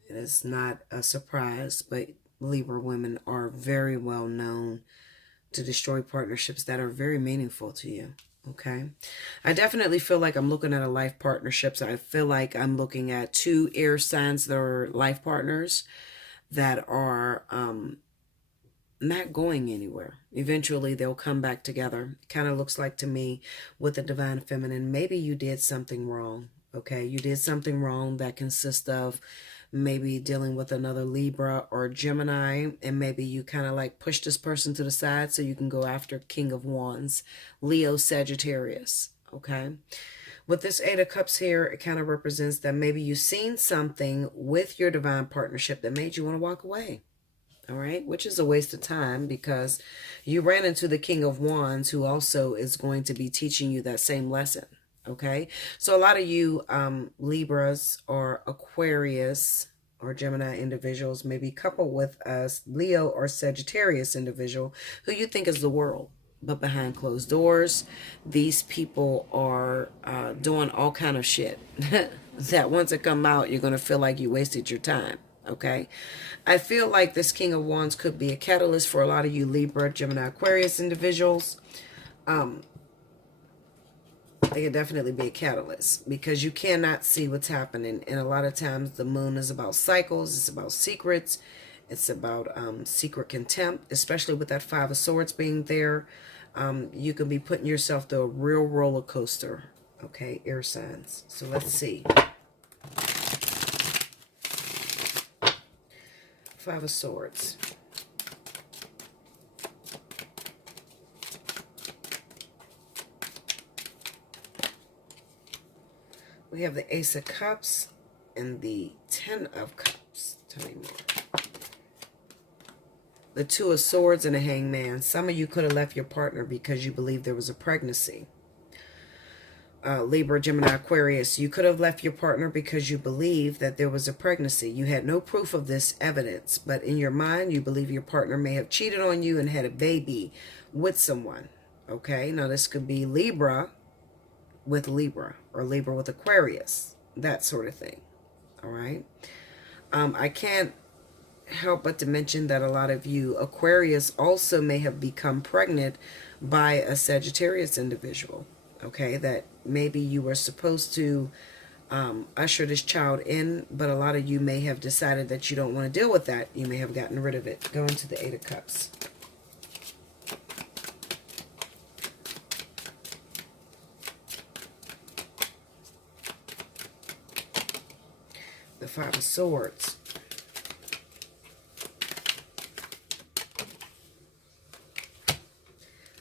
It is not a surprise, but Libra women are very well known to destroy partnerships that are very meaningful to you. Okay. I definitely feel like I'm looking at a life partnerships. I feel like I'm looking at 2 air signs that are life partners that are not going anywhere. Eventually they'll come back together. Kind of looks like to me with the divine feminine, maybe you did something wrong. Okay, you did something wrong that consists of maybe dealing with another Libra or Gemini, and maybe you kind of like push this person to the side so you can go after King of Wands, Leo, Sagittarius, okay? With this Eight of Cups here, it kind of represents that maybe you've seen something with your divine partnership that made you want to walk away. All right, which is a waste of time because you ran into the King of Wands, who also is going to be teaching you that same lesson. Okay, so a lot of you Libras or Aquarius or Gemini individuals may be coupled with a Leo or Sagittarius individual who you think is the world. But behind closed doors, these people are doing all kind of shit that once it come out, you're going to feel like you wasted your time. Okay, I feel like this King of Wands could be a catalyst for a lot of you Libra, Gemini, Aquarius individuals. They could definitely be a catalyst because you cannot see what's happening. And a lot of times the moon is about cycles. It's about secrets. It's about secret contempt, especially with that Five of Swords being there. You can be putting yourself through a real roller coaster. Okay, air signs. So let's see. Five of Swords. We have the Ace of Cups and the Ten of Cups. Tell me more. The Two of Swords and a Hangman. Some of you could have left your partner because you believed there was a pregnancy. Libra, Gemini, Aquarius, you could have left your partner because you believed that there was a pregnancy. You had no proof of this evidence, but in your mind, you believe your partner may have cheated on you and had a baby with someone. Okay, now this could be Libra with Libra or Libra with Aquarius, that sort of thing. All right. I can't help but to mention that a lot of you Aquarius also may have become pregnant by a Sagittarius individual. Okay, that maybe you were supposed to usher this child in, but a lot of you may have decided that you don't want to deal with that. You may have gotten rid of it. Go into the Eight of Cups. The Five of Swords.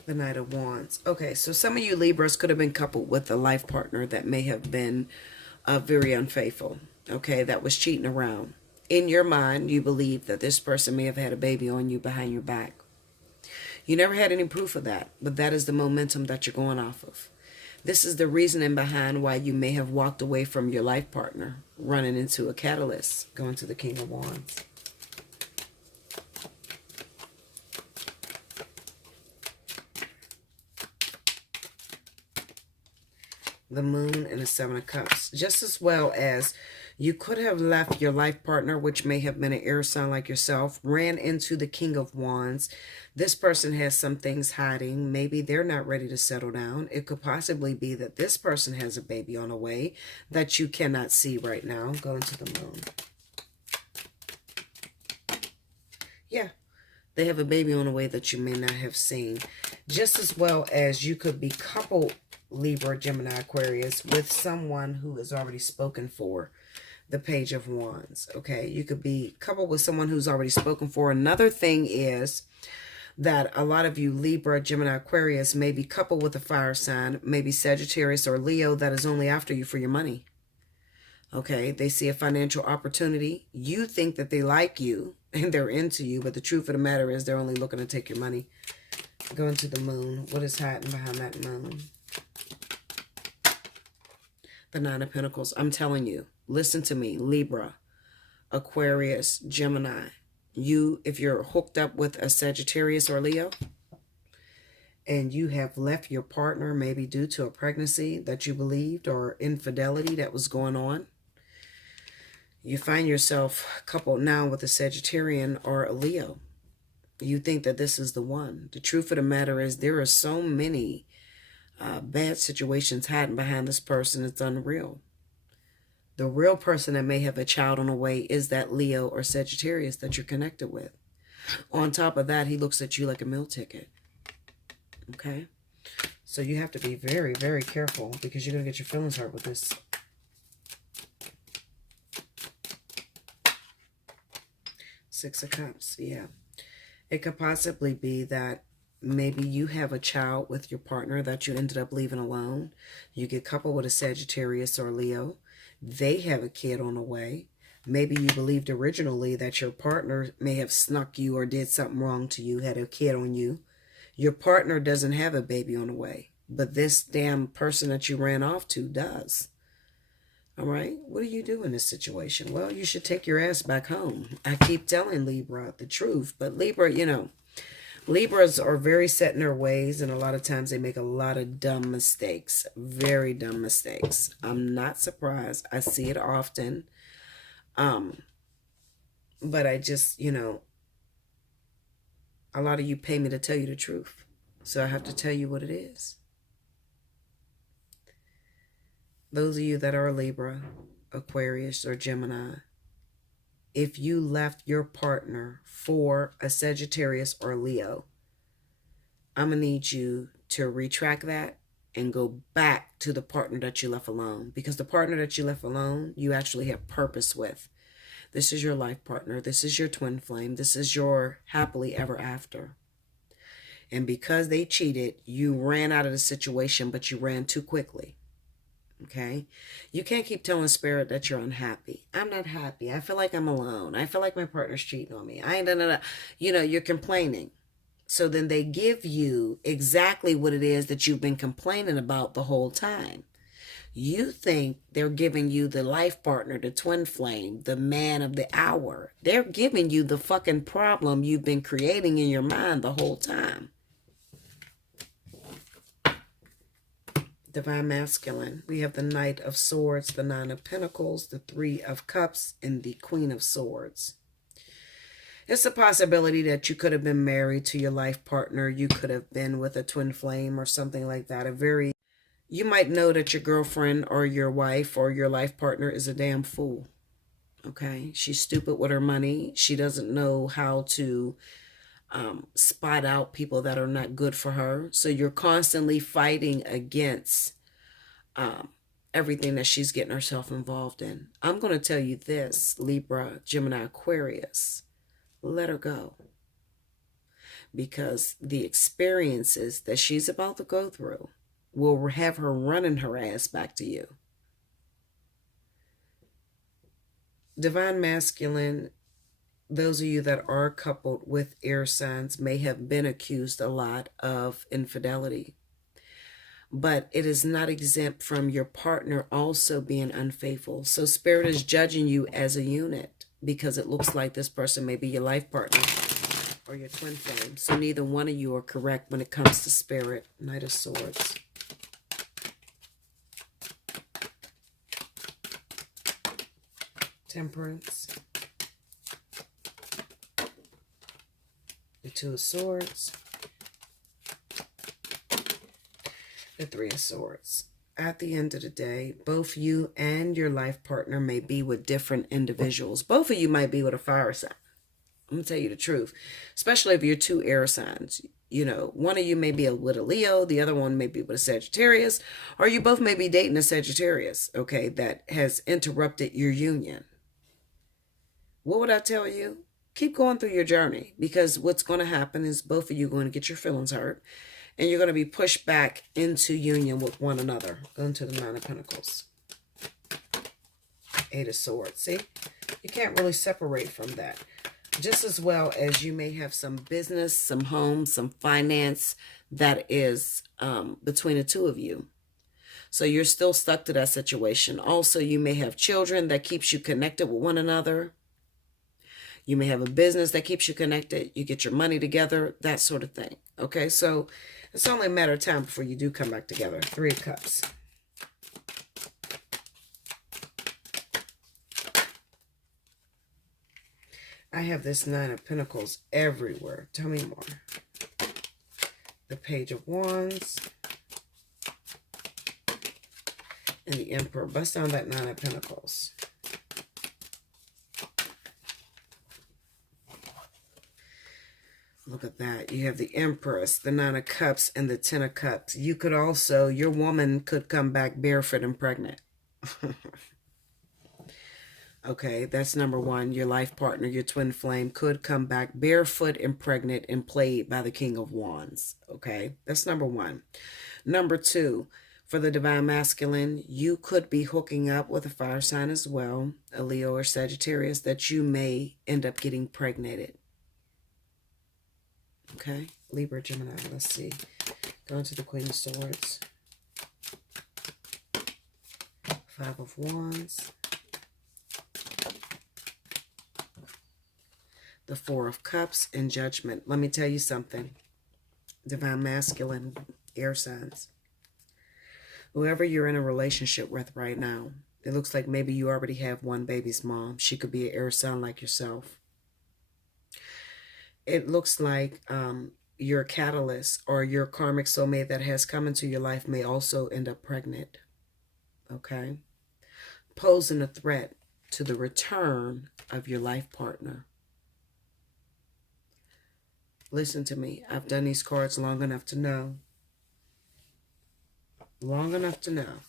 The Knight of Wands. Okay, so some of you Libras could have been coupled with a life partner that may have been very unfaithful. Okay, that was cheating around. In your mind, you believe that this person may have had a baby on you behind your back. You never had any proof of that, but that is the momentum that you're going off of. This is the reasoning behind why you may have walked away from your life partner, running into a catalyst, going to the King of Wands. The Moon and the Seven of Cups. Just as well as you could have left your life partner, which may have been an air sign like yourself, ran into the King of Wands. This person has some things hiding. Maybe they're not ready to settle down. It could possibly be that this person has a baby on the way that you cannot see right now. Go into the Moon. Yeah, they have a baby on the way that you may not have seen. Just as well as you could be coupled, Libra, Gemini, Aquarius, with someone who is already spoken for. The Page of Wands. Okay, you could be coupled with someone who's already spoken for. Another thing is that a lot of you Libra, Gemini, Aquarius may be coupled with a fire sign, maybe Sagittarius or Leo, that is only after you for your money. Okay, they see a financial opportunity. You think that they like you and they're into you, but the truth of the matter is they're only looking to take your money. Go into the Moon. What is hiding behind that moon? The Nine of Pentacles. I'm telling you, listen to me, Libra, Aquarius, Gemini. You, if you're hooked up with a Sagittarius or Leo, and you have left your partner maybe due to a pregnancy that you believed or infidelity that was going on, you find yourself coupled now with a Sagittarian or a Leo. You think that this is the one. The truth of the matter is there are so many bad situations hiding behind this person. It's unreal. The real person that may have a child on the way is that Leo or Sagittarius that you're connected with. On top of that, he looks at you like a meal ticket. Okay? So you have to be very, very careful because you're going to get your feelings hurt with this. Six of Cups, yeah. It could possibly be that maybe you have a child with your partner that you ended up leaving alone. You get coupled with a Sagittarius or Leo. They have a kid on the way. Maybe you believed originally that your partner may have snuck you or did something wrong to you, had a kid on you. Your partner doesn't have a baby on the way, but this damn person that you ran off to does. All right, what do you do in this situation? Well, you should take your ass back home. I keep telling Libra the truth, but Libra, Libras are very set in their ways, and a lot of times they make a lot of dumb mistakes, very dumb mistakes. I'm not surprised. I see it often. But I just, a lot of you pay me to tell you the truth. So I have to tell you what it is. Those of you that are Libra, Aquarius, or Gemini, if you left your partner for a Sagittarius or Leo, I'm going to need you to retract that and go back to the partner that you left alone. Because the partner that you left alone, you actually have purpose with. This is your life partner. This is your twin flame. This is your happily ever after. And because they cheated, you ran out of the situation, but you ran too quickly. Okay? You can't keep telling Spirit that you're unhappy. I'm not happy. I feel like I'm alone. I feel like my partner's cheating on me. You're complaining. So then they give you exactly what it is that you've been complaining about the whole time. You think they're giving you the life partner, the twin flame, the man of the hour. They're giving you the fucking problem you've been creating in your mind the whole time. Divine Masculine. We have the Knight of Swords, the Nine of Pentacles, the Three of Cups, and the Queen of Swords. It's a possibility that you could have been married to your life partner. You could have been with a twin flame or something like that. You might know that your girlfriend or your wife or your life partner is a damn fool. Okay? She's stupid with her money. She doesn't know how to spot out people that are not good for her. So you're constantly fighting against everything that she's getting herself involved in. I'm going to tell you this, Libra, Gemini, Aquarius. Let her go. Because the experiences that she's about to go through will have her running her ass back to you. Divine Masculine, those of you that are coupled with air signs may have been accused a lot of infidelity. But it is not exempt from your partner also being unfaithful. So Spirit is judging you as a unit because it looks like this person may be your life partner or your twin flame. So neither one of you are correct when it comes to Spirit. Knight of Swords. Temperance. The Two of Swords. The Three of Swords. At the end of the day, both you and your life partner may be with different individuals. Both of you might be with a fire sign. I'm going to tell you the truth. Especially if you're two air signs. One of you may be with a Leo. The other one may be with a Sagittarius. Or you both may be dating a Sagittarius, okay, that has interrupted your union. What would I tell you? Keep going through your journey. Because what's going to happen is both of you are going to get your feelings hurt. And you're going to be pushed back into union with one another. Going to the Nine of Pentacles. Eight of Swords. See? You can't really separate from that. Just as well as you may have some business, some home, some finance that is between the two of you. So you're still stuck to that situation. Also, you may have children that keeps you connected with one another. You may have a business that keeps you connected. You get your money together, that sort of thing. Okay, so it's only a matter of time before you do come back together. Three of Cups. I have this Nine of Pentacles everywhere. Tell me more. The Page of Wands. And the Emperor. Bust down that Nine of Pentacles. Look at that. You have the Empress, the Nine of Cups, and the Ten of Cups. You could also, your woman could come back barefoot and pregnant. Okay, that's number one. Your life partner, your twin flame, could come back barefoot and pregnant and played by the King of Wands. Okay, that's number one. Number two, for the divine masculine, you could be hooking up with a fire sign as well, a Leo or Sagittarius, that you may end up getting pregnated. Okay, Libra, Gemini, let's see. Going to the Queen of Swords. Five of Wands. The Four of Cups and Judgment. Let me tell you something. Divine masculine, air signs. Whoever you're in a relationship with right now, it looks like maybe you already have one baby's mom. She could be an air sign like yourself. It looks like your catalyst or your karmic soulmate that has come into your life may also end up pregnant. Okay? Posing a threat to the return of your life partner. Listen to me. I've done these cards long enough to know. Long enough to know.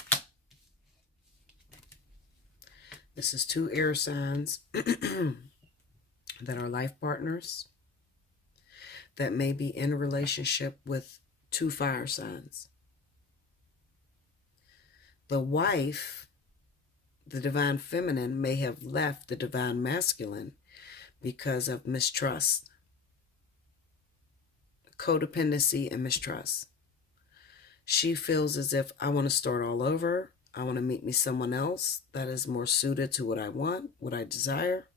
This is two air signs that are life partners that may be in a relationship with two fire signs. The wife, the divine feminine, may have left the divine masculine because of mistrust, codependency, and mistrust. She feels as if, I want to start all over. I want to meet me someone else that is more suited to what I want, what I desire.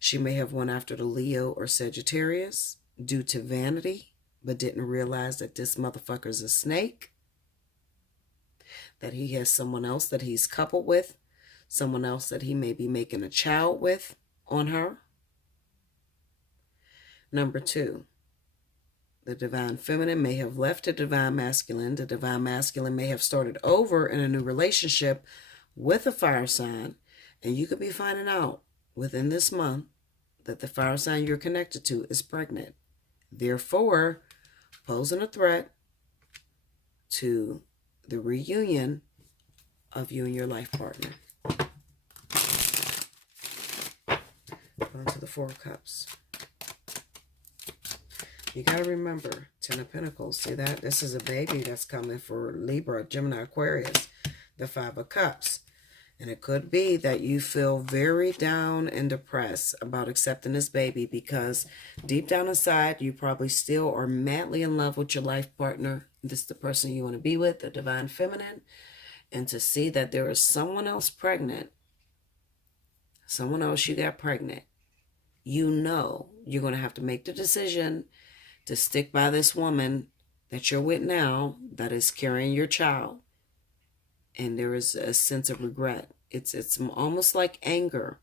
She may have went after the Leo or Sagittarius due to vanity, but didn't realize that this motherfucker's a snake, that he has someone else that he's coupled with, someone else that he may be making a child with on her. Number two, the divine feminine may have left the divine masculine. The divine masculine may have started over in a new relationship with a fire sign, and you could be finding out within this month that the fire sign you're connected to is pregnant. Therefore, posing a threat to the reunion of you and your life partner. On to the Four of Cups. You got to remember, Ten of Pentacles. See that? This is a baby that's coming for Libra, Gemini, Aquarius. The Five of Cups. And it could be that you feel very down and depressed about accepting this baby because deep down inside, you probably still are madly in love with your life partner. This is the person you want to be with, the divine feminine. And to see that there is someone else pregnant, someone else you got pregnant, you know you're going to have to make the decision to stick by this woman that you're with now that is carrying your child. And there is a sense of regret. It's almost like anger.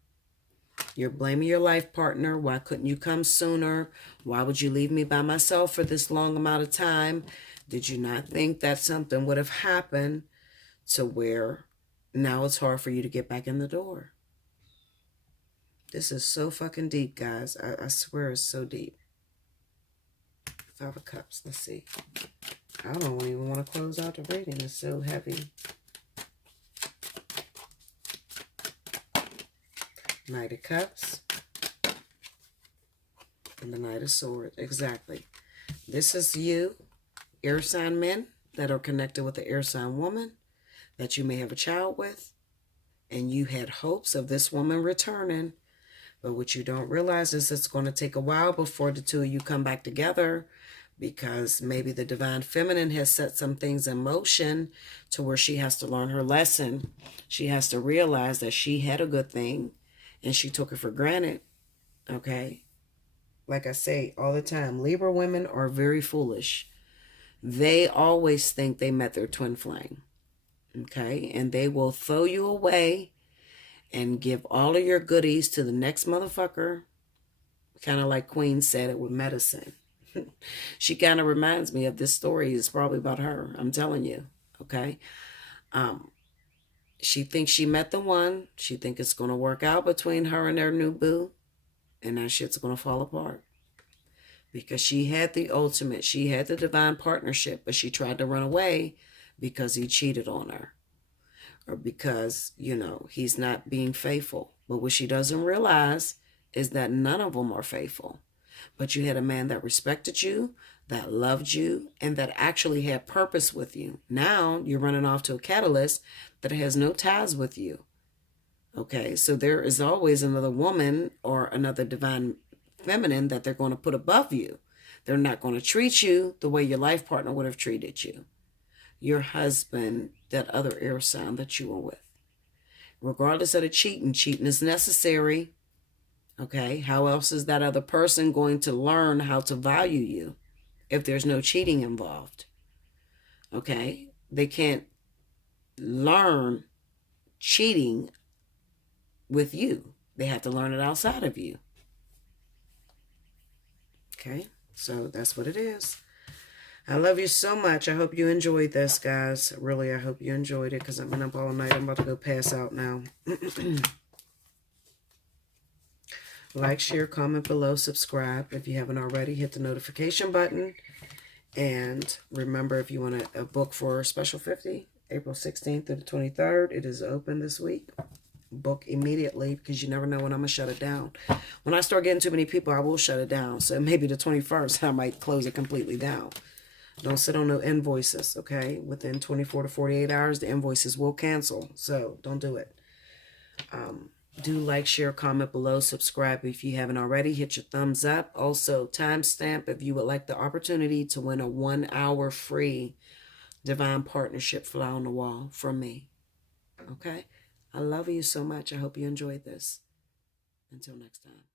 You're blaming your life partner. Why couldn't you come sooner? Why would you leave me by myself for this long amount of time? Did you not think that something would have happened to where now it's hard for you to get back in the door? This is so fucking deep, guys. I swear it's so deep. Five of Cups. Let's see. I don't even want to close out the reading. It's so heavy. Knight of Cups. And the Knight of Swords. Exactly. This is you, air sign men that are connected with the air sign woman that you may have a child with. And you had hopes of this woman returning. But what you don't realize is it's going to take a while before the two of you come back together, because maybe the divine feminine has set some things in motion to where she has to learn her lesson. She has to realize that she had a good thing and she took it for granted. Okay? Like I say all the time, Libra women are very foolish. They always think they met their twin flame. Okay? And they will throw you away and give all of your goodies to the next motherfucker. Kind of like Queen said it with medicine. She kind of reminds me of this story. It's probably about her. I'm telling you. Okay. She thinks she met the one. She thinks it's going to work out between her and her new boo. And that shit's going to fall apart. Because she had the ultimate. She had the divine partnership. But she tried to run away because he cheated on her. or because, you know, he's not being faithful. But what she doesn't realize is that none of them are faithful. But you had a man that respected you, that loved you, and that actually had purpose with you. Now you're running off to a catalyst that has no ties with you. Okay, so there is always another woman or another divine feminine that they're going to put above you. They're not going to treat you the way your life partner would have treated you. Your husband, that other air sign that you were with. Regardless of the cheating, cheating is necessary. Okay, how else is that other person going to learn how to value you if there's no cheating involved? Okay, they can't learn cheating with you. They have to learn it outside of you. Okay, so that's what it is. I love you so much. I hope you enjoyed this, guys. Really, I hope you enjoyed it because I've been up all night. I'm about to go pass out now. Like, share, comment below, subscribe. If you haven't already, hit the notification button. And remember, if you want a book for Special 50, April 16th to the 23rd, it is open this week. Book immediately because you never know when I'm going to shut it down. When I start getting too many people, I will shut it down. So maybe the 21st, I might close it completely down. Don't sit on no invoices, okay? Within 24 to 48 hours, the invoices will cancel. So don't do it. Do like, share, comment below, subscribe if you haven't already. Hit your thumbs up. Also, timestamp if you would like the opportunity to win a 1-hour free Divine Partnership Fly on the Wall from me. Okay? I love you so much. I hope you enjoyed this. Until next time.